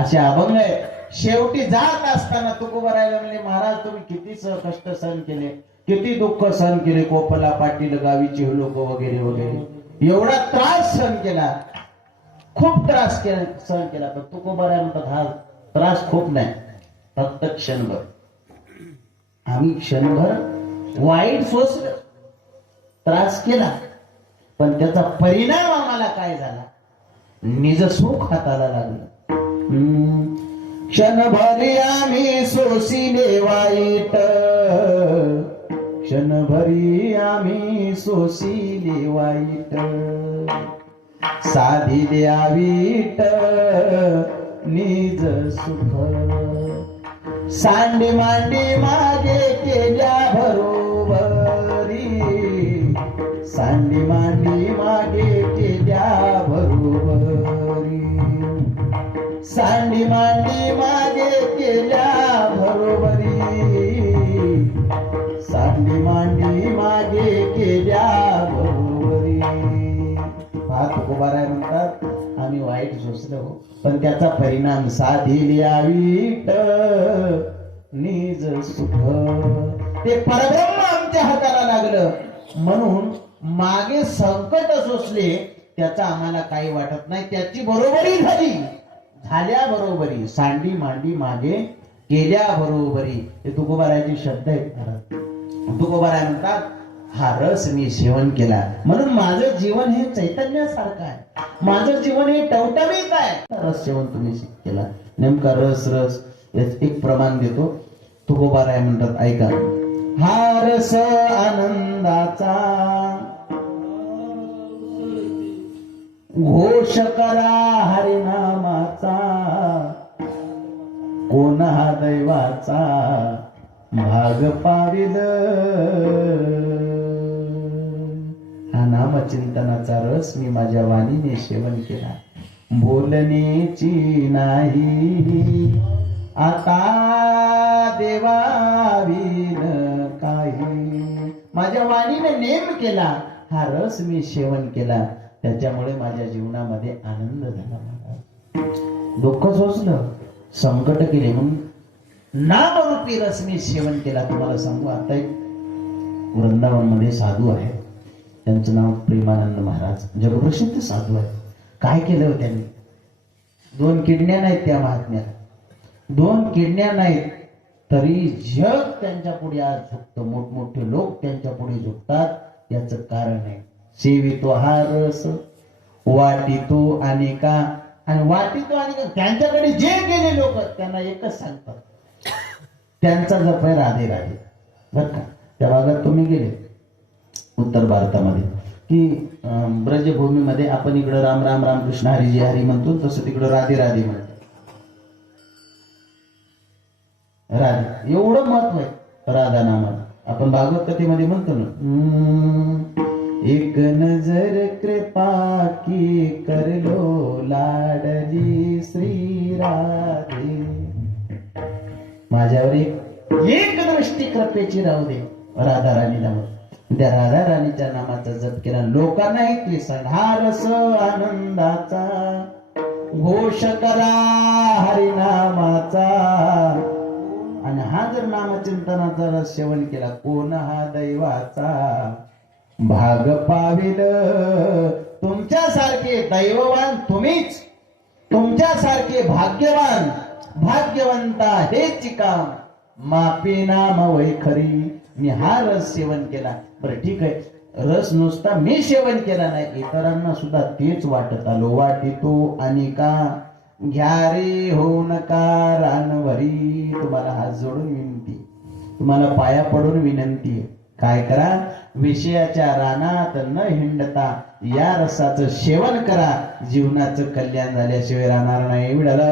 असे अभंग आहे. शेवटी जात असताना तुकोबारायला म्हणजे महाराज तुम्ही किती कष्ट सहन केले, किती दुःख सहन केले. कोपला पाटील गावीचे लोक वगैरे वगैरे एवढा त्रास सहन केला, खूप त्रास सहन केला. पण तुकोबाराय म्हणतात हा त्रास खूप नाही, फक्त क्षणभर. आम्ही क्षणभर वाईट सोचलं, त्रास केला, पण त्याचा परिणाम आम्हाला काय झाला? निज सुख हाताला लागलं. क्षणभरी आम्ही सोसिले वाईट, क्षणभरी आम्ही सोसिले वाईट. साधिले आवीट निज सुख, सांडी मांडी मागे केल्या बरोबरी. सांडी मांडी मागे केल्या बरोबरी. सांडी मांडी मागे केल्या बरोबरी. सांडी मांडी मागे केल्या बरोबरी. तुकोबाराय म्हणतात आम्ही वाईट सोचलो, पण त्याचा परिणाम साधिली आवीट निज सुख. ते परब्रह्म आमच्या हाताला लागलं. म्हणून मागे संकट सोसले त्याचा आम्हाला काही वाटत नाही. त्याची बरोबरी झाली, झाल्या बरोबरी. सांडी मांडी मागे केल्या बरोबरी. हे तुकोबारायचे शब्द आहेत. तुकोबाराय म्हणतात हा रस मी सेवन केला म्हणून माझं जीवन हे चैतन्यासारखं आहे, माझं जीवन हे टवटवीत आहे. रस सेवन तुम्ही केला. नेमका रस एक प्रमाण देतो. तुकोबाराय म्हणतात ऐका. हा रस आनंदाचा घोष करा हरिनामाचा, कोण हा दैवाचा भाग पाविल. हा नामचिंतनाचा रस मी माझ्या वाणीने सेवन केला. बोलण्याची नाही आता देवावीन काही. माझ्या वाणीने नेम केला, हा रस मी सेवन केला, त्याच्यामुळे माझ्या जीवनामध्ये आनंद झाला. दुःख सोसलं, संकट केले म्हणून नामरूपी रस मी सेवन केला. तुम्हाला सांगू, आता एक वृंदावन मध्ये साधू आहे, त्यांचं नाव प्रेमानंद महाराज, जगप्रसिद्ध साधू आहे. काय केलं त्यांनी? 2 किडण्या नाहीत त्या महात्म्याला, 2 किडण्या नाहीत, तरी जग त्यांच्या पुढे आज झुकतं. मोठमोठे लोक त्यांच्या पुढे झुकतात. याचं कारण आहे सेवितो हा रस वाटितो अनेका. आणि वाटितो अनेका त्यांच्याकडे जे गेले लोक त्यांना एकच सांगतात, त्यांचा जप आहे राधे राधे. बर का? त्या भागात तुम्ही गेले उत्तर भारतामध्ये की ब्रजभूमीमध्ये आपण इकडं राम राम राम कृष्ण हरी जय हरी म्हणतो, तसं तिकडं राधे राधे म्हणतो. राधा, एवढं महत्व आहे राधा नामाला. आपण भागवत कथेमध्ये म्हणतो ना, एक नजर कृपा की कर लो लाडली श्री राधे. माझ्यावर एक दृष्टी कृपेची राहू दे राधा राणी नामात. त्या राधा राणीच्या नामाचा जप केला लोकांनाही ती संहारस आनंदाचा घोष करा हरिनामाचा. आणि हा जर नामचिंतनाचा रस सेवन केला, कोण हा दैवाचा भाग पाविल. तुमच्यासारखे दैववान तुम्हीच, तुमच्यासारखे भाग्यवान भाग्यवंता हेच काम. मापी नाम वैखरी. मी हा रस सेवन केला. बरं ठीक आहे, रस नुसता मी सेवन केला नाही, इतरांना सुद्धा तेच वाटत आलो. वाटितो आणि का घ्या रे होऊ नका रानवरी. तुम्हाला हात जोडून विनंती, तुम्हाला पाया पडून विनंती, काय करा, विषयाच्या रानात न हिंडता या रसाचं सेवन करा. जीवनाचं कल्याण झाल्याशिवाय राहणार नाही. विडाला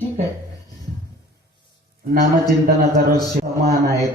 ठीक आहे, नामचिंतनाचा रस समान आहेत.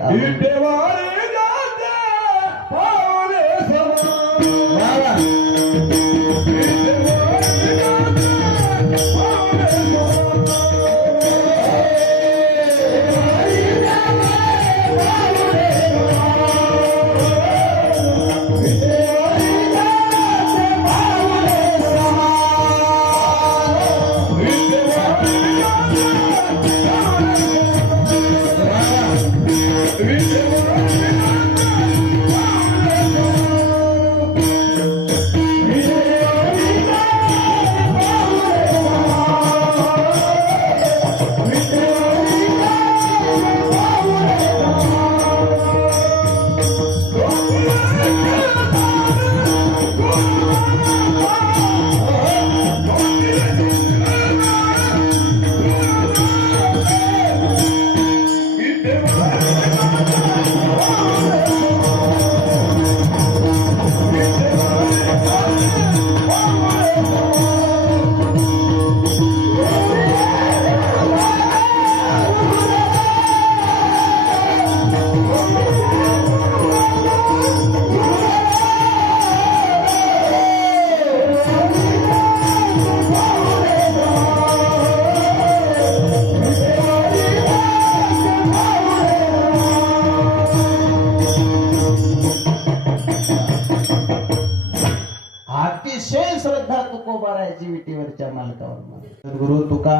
तुकोबारायची विटीवरच्या मालकावर. सद्गुरु तुका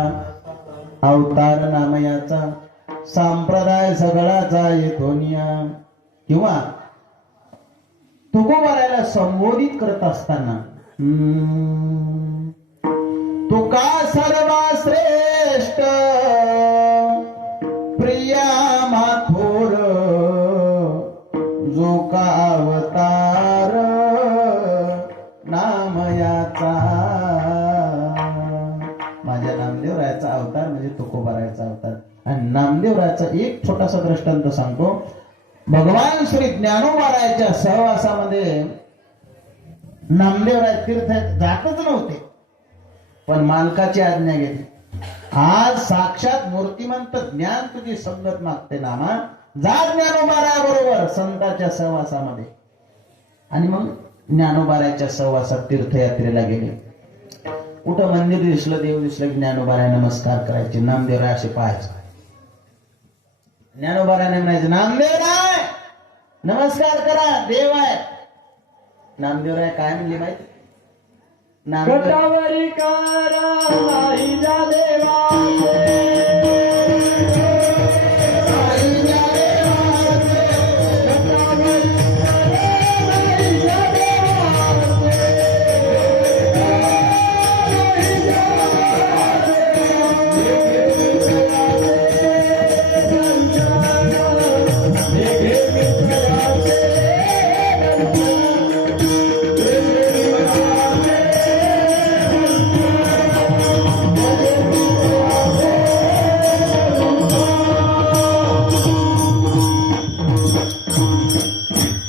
अवतार नामयाचा संप्रदाय सगळाचा येथोनिया. किंवा तुकोबारायला संबोधित करत असताना तुका सर्वा श्रेष्ठ प्रिया माथोर जो का अवतार नामयाचा. माझ्या नामदेवरायाचा अवतार म्हणजे तुकोबारायचा अवतार. आणि नामदेवरायाचा एक छोटासा दृष्टांत सांगतो. भगवान श्री ज्ञानोबारायाच्या सहवासामध्ये नामदेवराय तीर्थ जातच नव्हते, पण मालकाची आज्ञा घेतली. आज साक्षात मूर्तिमंत ज्ञान तुझी संगत मागते नामा, जा ज्ञानोबाराया बरोबर संतांच्या सहवासामध्ये. आणि मग ज्ञानोबारायाच्या सहवासात तीर्थयात्रेला गेले. कुठं मंदिर दिसलं, देव दिसलं, ज्ञानोबाराया नमस्कार करायचे. नामदेवराय असे पाहायचे. ज्ञानोबारायाने म्हणायचे, नामदेवराय नमस्कार करा, देव आहे. नामदेवराय काय म्हणले माहिती? गटावरी करा आईच्या देवाचे,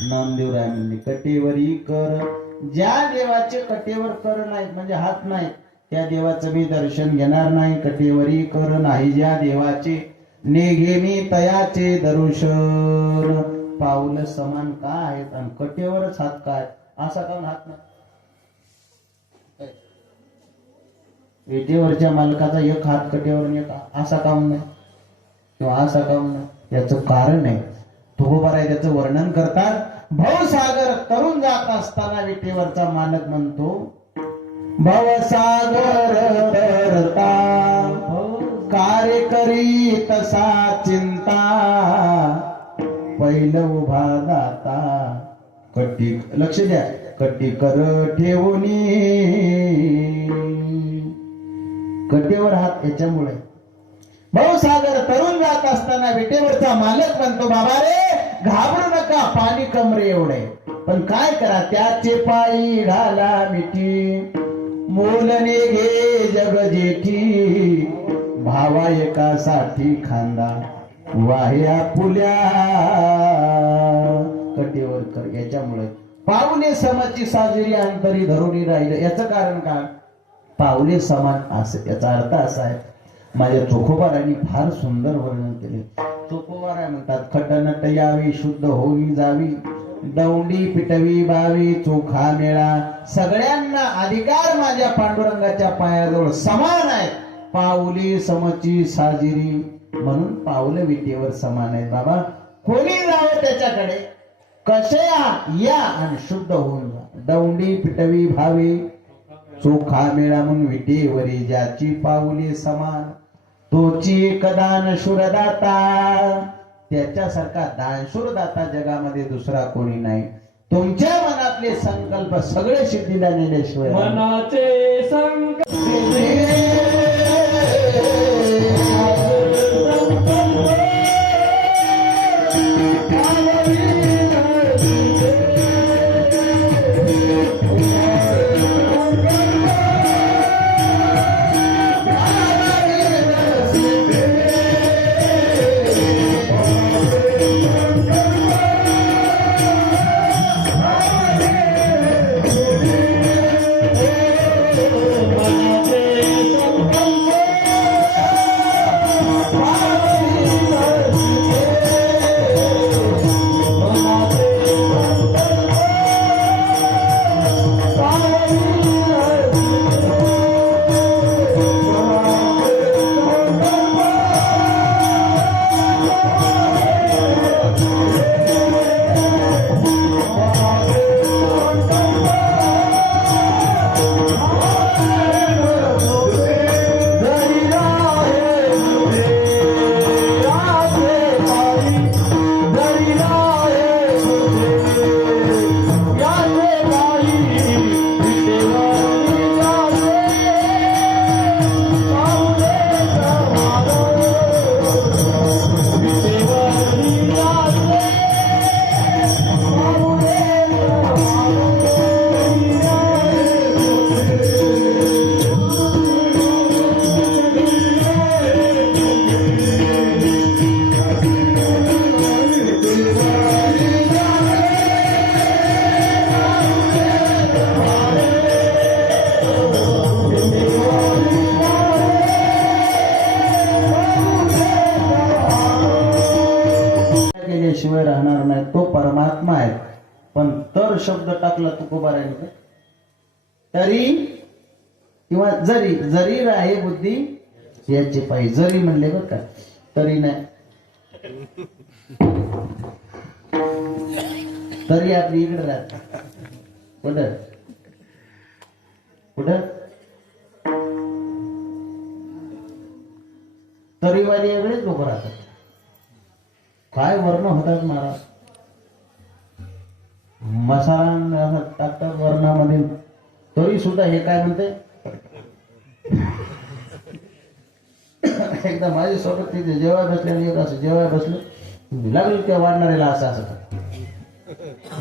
नामदेवराय म्हणले कटेवरी कर. ज्या देवाचे कटेवर कर नाहीत म्हणजे हात नाहीत त्या देवाचं मी दर्शन घेणार नाही. कटेवरी कर नाही ज्या देवाचे नेघे मी तयाचे दर्शन. पाऊल समान का आहेत आणि कटेवरच हात काय असा काऊन हात नाही. विटेवरच्या मालकाचा एक हात कटेवर एक असा काऊन नाही किंवा असा काऊन नाही याचं कारण आहे. तुकोबाराय त्याचं वर्णन करतात. भवसागर तरुण जात असताना विटेवरचा मालक म्हणतो भवसागर तरता कार्य करी तसा चिंता पहिलं उभा दाता कट्टी. लक्ष द्या कट्टी कर ठेवूनी कटेवर हात. याच्यामुळे भवसागर तरुण जात असताना विटेवरचा मालक म्हणतो बाबा रे घाबरू नका पाणी कमरे एवढे पण काय करा त्याचे पायी घाला मिठी मोलने घे जग जेठी भावा एकासाठी खांदा वाह्या पुल्या कटेवर कर. याच्यामुळे पावले समाची साजरी अंतरी धरून राहिलं. याचं कारण काय पावले समान असं याचा अर्थ असा आहे. माझ्या चोखोबारांनी फार सुंदर वर्णन केले. चोखोबारा म्हणतात खटनट यावी शुद्ध होई जावी दौंडी पिटवी बावी चोखा मेळा. सगळ्यांना अधिकार माझ्या पांडुरंगाच्या पायाजवळ समान आहे. पाऊली समची साजिरी म्हणून पाऊल विटेवर समान आहेत. बाबा कोणी जावं त्याच्याकडे कसे या आणि शुद्ध होऊन जा. दौंडी पिटवी भावी चोखा मेळा म्हणून विटेवरी ज्याची पाऊले समान तोची एकदान शुरदाता. त्याच्यासारखा दानशूरदाता जगामध्ये दुसरा कोणी नाही. तुमच्या मनातले संकल्प सगळे सिद्धीला नेल्याशिवाय मनाचे संकल्प शिवाय राहणार नाही. तो परमात्मा आहे. पण तर शब्द टाकला तुकोबाराने तरी किंवा जरी जरी राहे बुद्धी याचे पाहिजे. जरी म्हणले बरं का तरी नाही. तरी आपली इकडे राहत कुठं कुठं तरीवाली वेगळेच लोक राहतात. काय वर्ण होतात महाराज. मसाला टाकतात वर्णामध्ये तरी सुद्धा हे काय म्हणते एकदा माझ्या सोबत तिथे जेव्हा बसले असं जेव्हा बसलं लागलं त्या वाढणाऱ्याला असं असं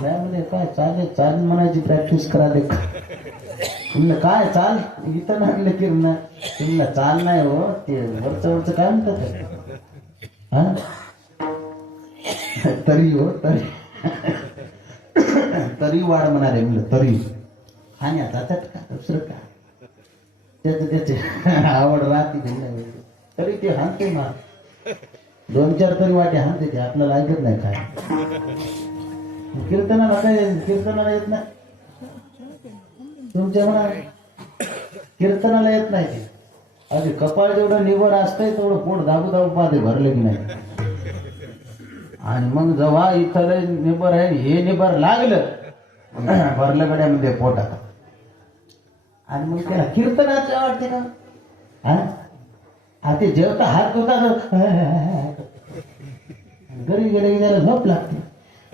म्हणजे काय चालेल चाल म्हणायची प्रॅक्टिस करा दे. म्हणलं काय चाल इथं लागलं की म्हणलं चाल नाही हो ते वरचं काय म्हणतात हा तरी हो तरी तरी वाढ म्हणाले म्हणलं तरी खाण्याचा चटका दुसरं काय त्याचे आवड राहते नाही तरी ते हाणते मार 2-4 तरी वाटे हाणते ते आपल्याला ऐकत नाही काय कीर्तनाला काय कीर्तनाला येत नाही तुमच्या म्हणा कीर्तनाला येत नाही ते अरे कपाळ जेवढं निवड असतंय तेवढं पोट दाबू दाबू पाहते भरलं की नाही आणि मग जेव्हा इथं निबर आहे हे निबर लागलं भरलं गड्यामध्ये पोटात आणि मग त्याला कीर्तनाचं वाटते ना हा ते जेवता हात धुता घरी गेले की त्याला झोप लागते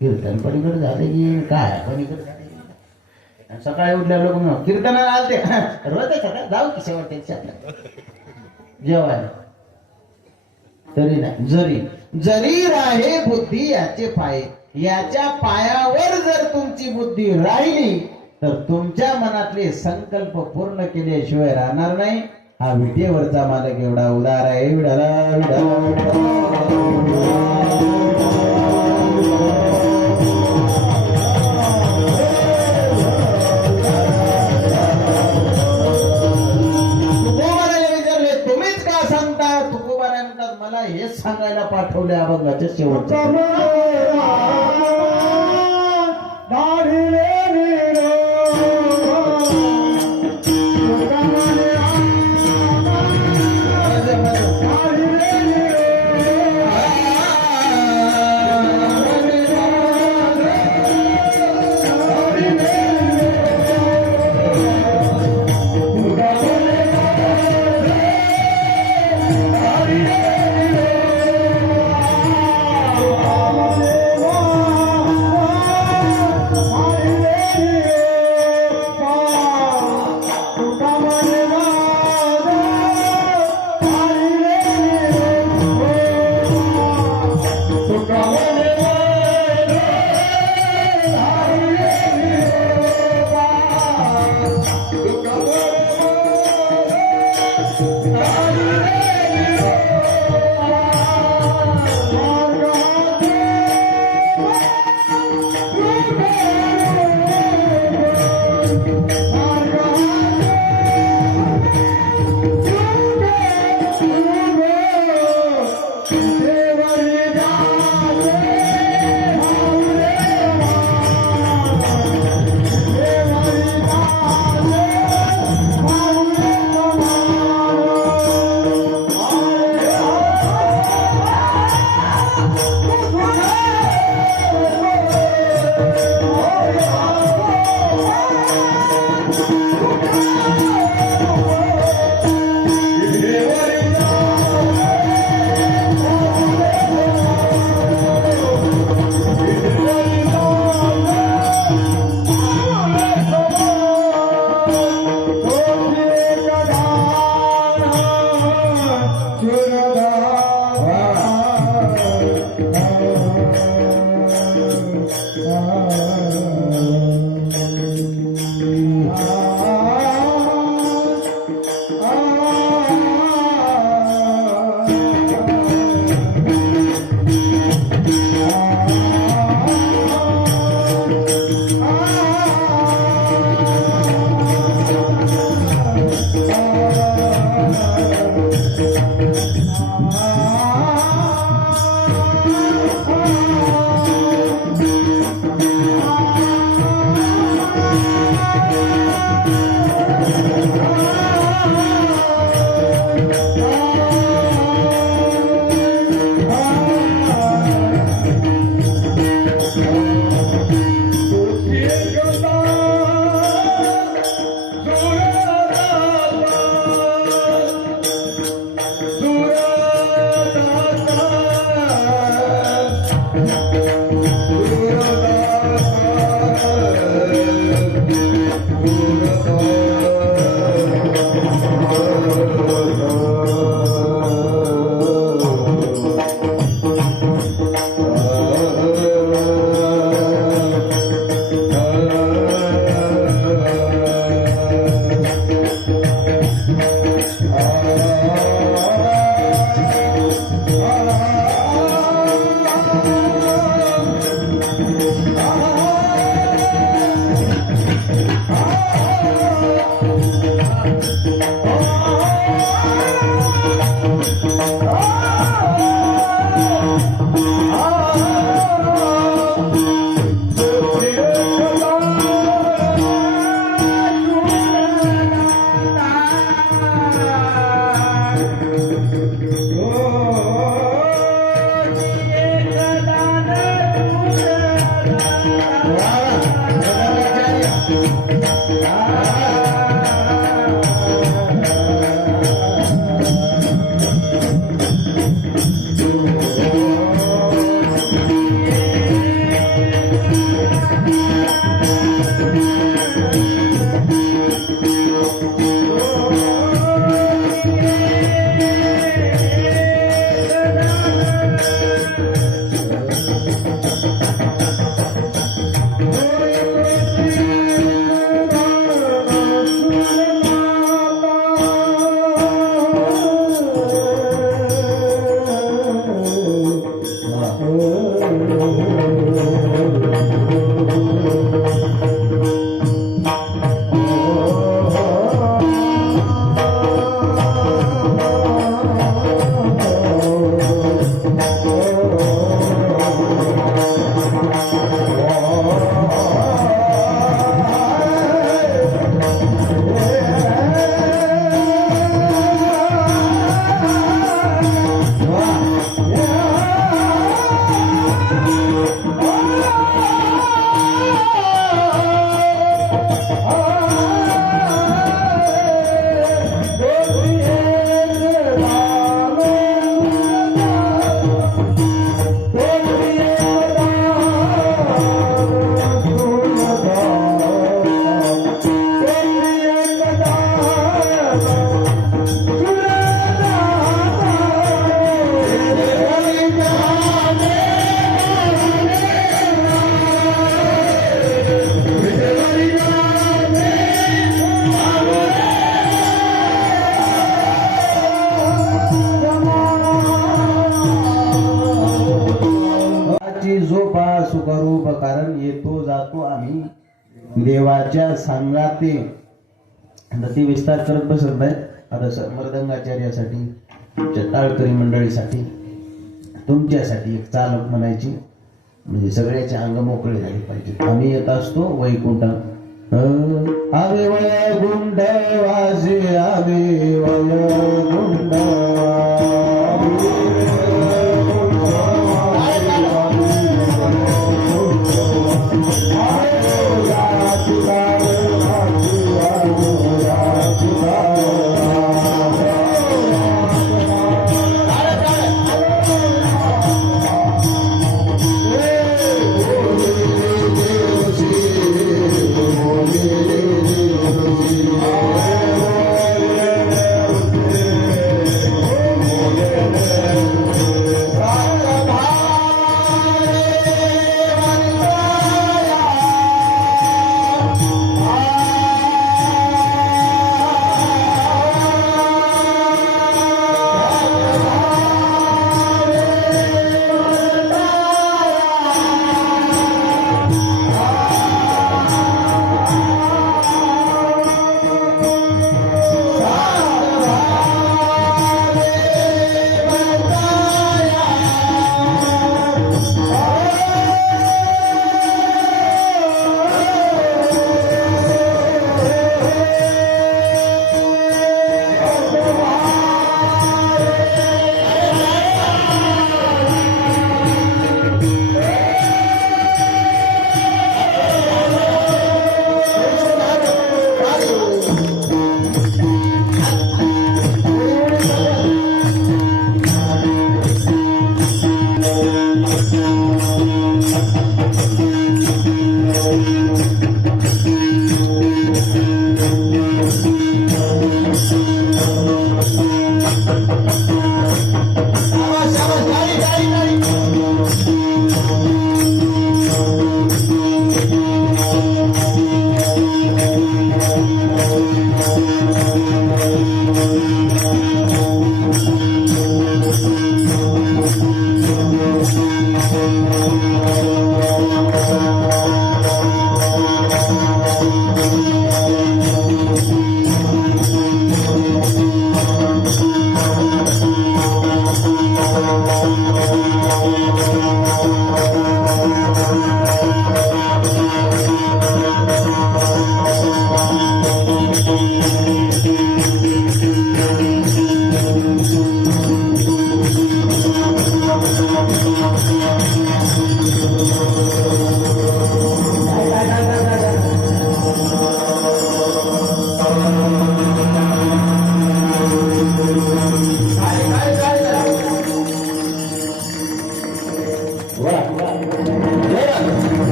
कीर्तन पलीकडे झाले की काय पलीकडे झाले सकाळी उठल्या लोक कीर्तनाला आलते रोज सकाळ जाऊ की शेवटच्या जेवायला तरी नाही जरी जरी राहे बुद्धी याचे पाय याच्या पायावर जर तुमची बुद्धी राहिली तर तुमच्या मनातले संकल्प पूर्ण केल्याशिवाय राहणार नाही हा विटेवरचा मालक एवढा उदार आहे मला हेच सांगायला पाठवले अभंगाच्या शेवटच्या झोपा सुखरूप कारण येतो जातो आम्ही देवाच्या सांगाते. आता ती विस्तार करत बसत नाही. आता मृदंगाचार्यासाठी, तुमच्या टाळकरी मंडळीसाठी, तुमच्यासाठी एक चालक म्हणायची, म्हणजे सगळ्याचे अंग मोकळे झाले पाहिजे. आम्ही येत असतो वैकुंठ, आम्ही वैकुंठ वासी, आम्ही वैकुंठ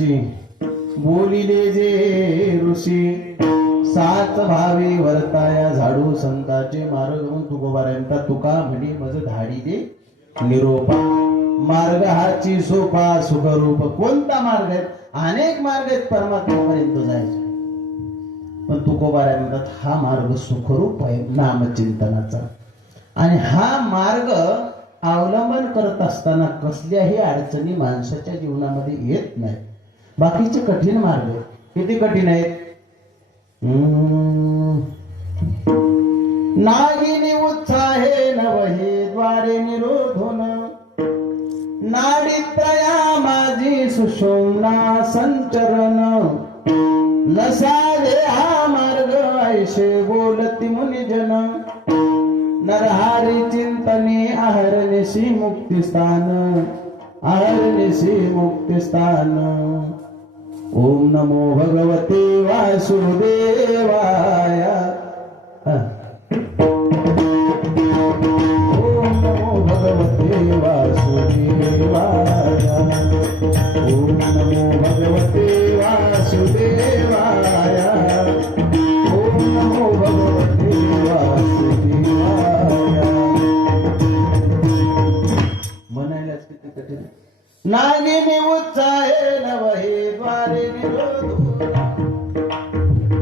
अशी बोलिले जे ऋषी सात भावी वर्ताया झाडू संताचे मार्ग म्हणून तुकोबारायंता तुका म्हणी मज धाडी दे निरोपा मार्ग हाची सोपा सुखरूप. कोणता मार्ग आहे? अनेक मार्ग आहेत परमात्म्यापर्यंत जायचे, पण तुकोबाराय म्हणतात हा मार्ग सुखरूप आहे नामचिंतनाचा. आणि हा मार्ग अवलंबन करत असताना कसल्याही अडचणी माणसाच्या जीवनामध्ये येत नाही. बाकीचे कठीण मार्ग आहेत. किती कठीण आहेत? नागिनी उत्साहे नवहे द्वारे निरोधोन नाडीत्रया माझी सुषुम्ना संचरण नसाले हा मार्ग ऐशे बोलती मुनिजन नरहारी चिंतने अहर्निशी मुक्तिस्थान अहर्निशी मुक्तिस्थान. ओम नमो भगवते वासुदेवाय. ओम नमो भगवते वासुदेवाय. ओम नमो भगवते वासुदेवाय. ओम नमो भगवते वासुदेवाय. म्हणायलाच किती कठीण आहे. नागिनी उत्साहे नवहे द्वारे निरोधो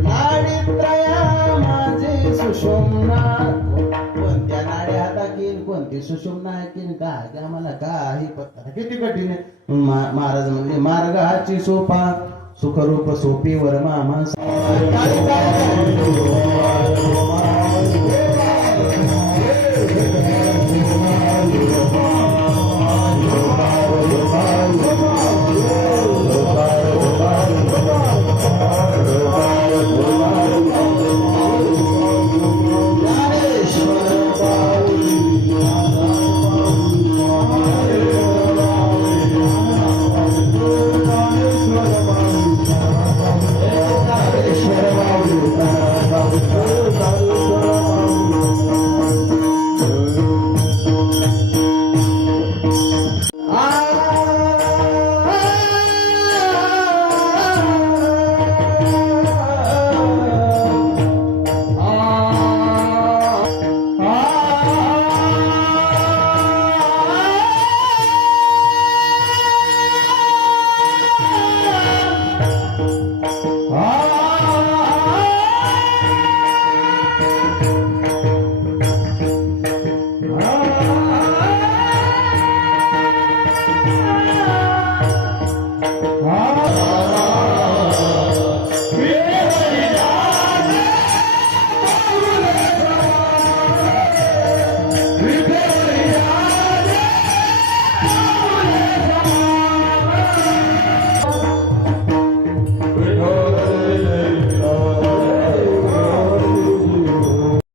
नाडीत्रया माझी सुषुम्ना. कोणत्या नाड्या हाताकीन कोणती सुषुम्ना हाकीन काय आम्हाला काही पत्ता. किती कठीण आहे. महाराज म्हणजे मार्ग हाची सोपा सुखरूप सोपी वरमा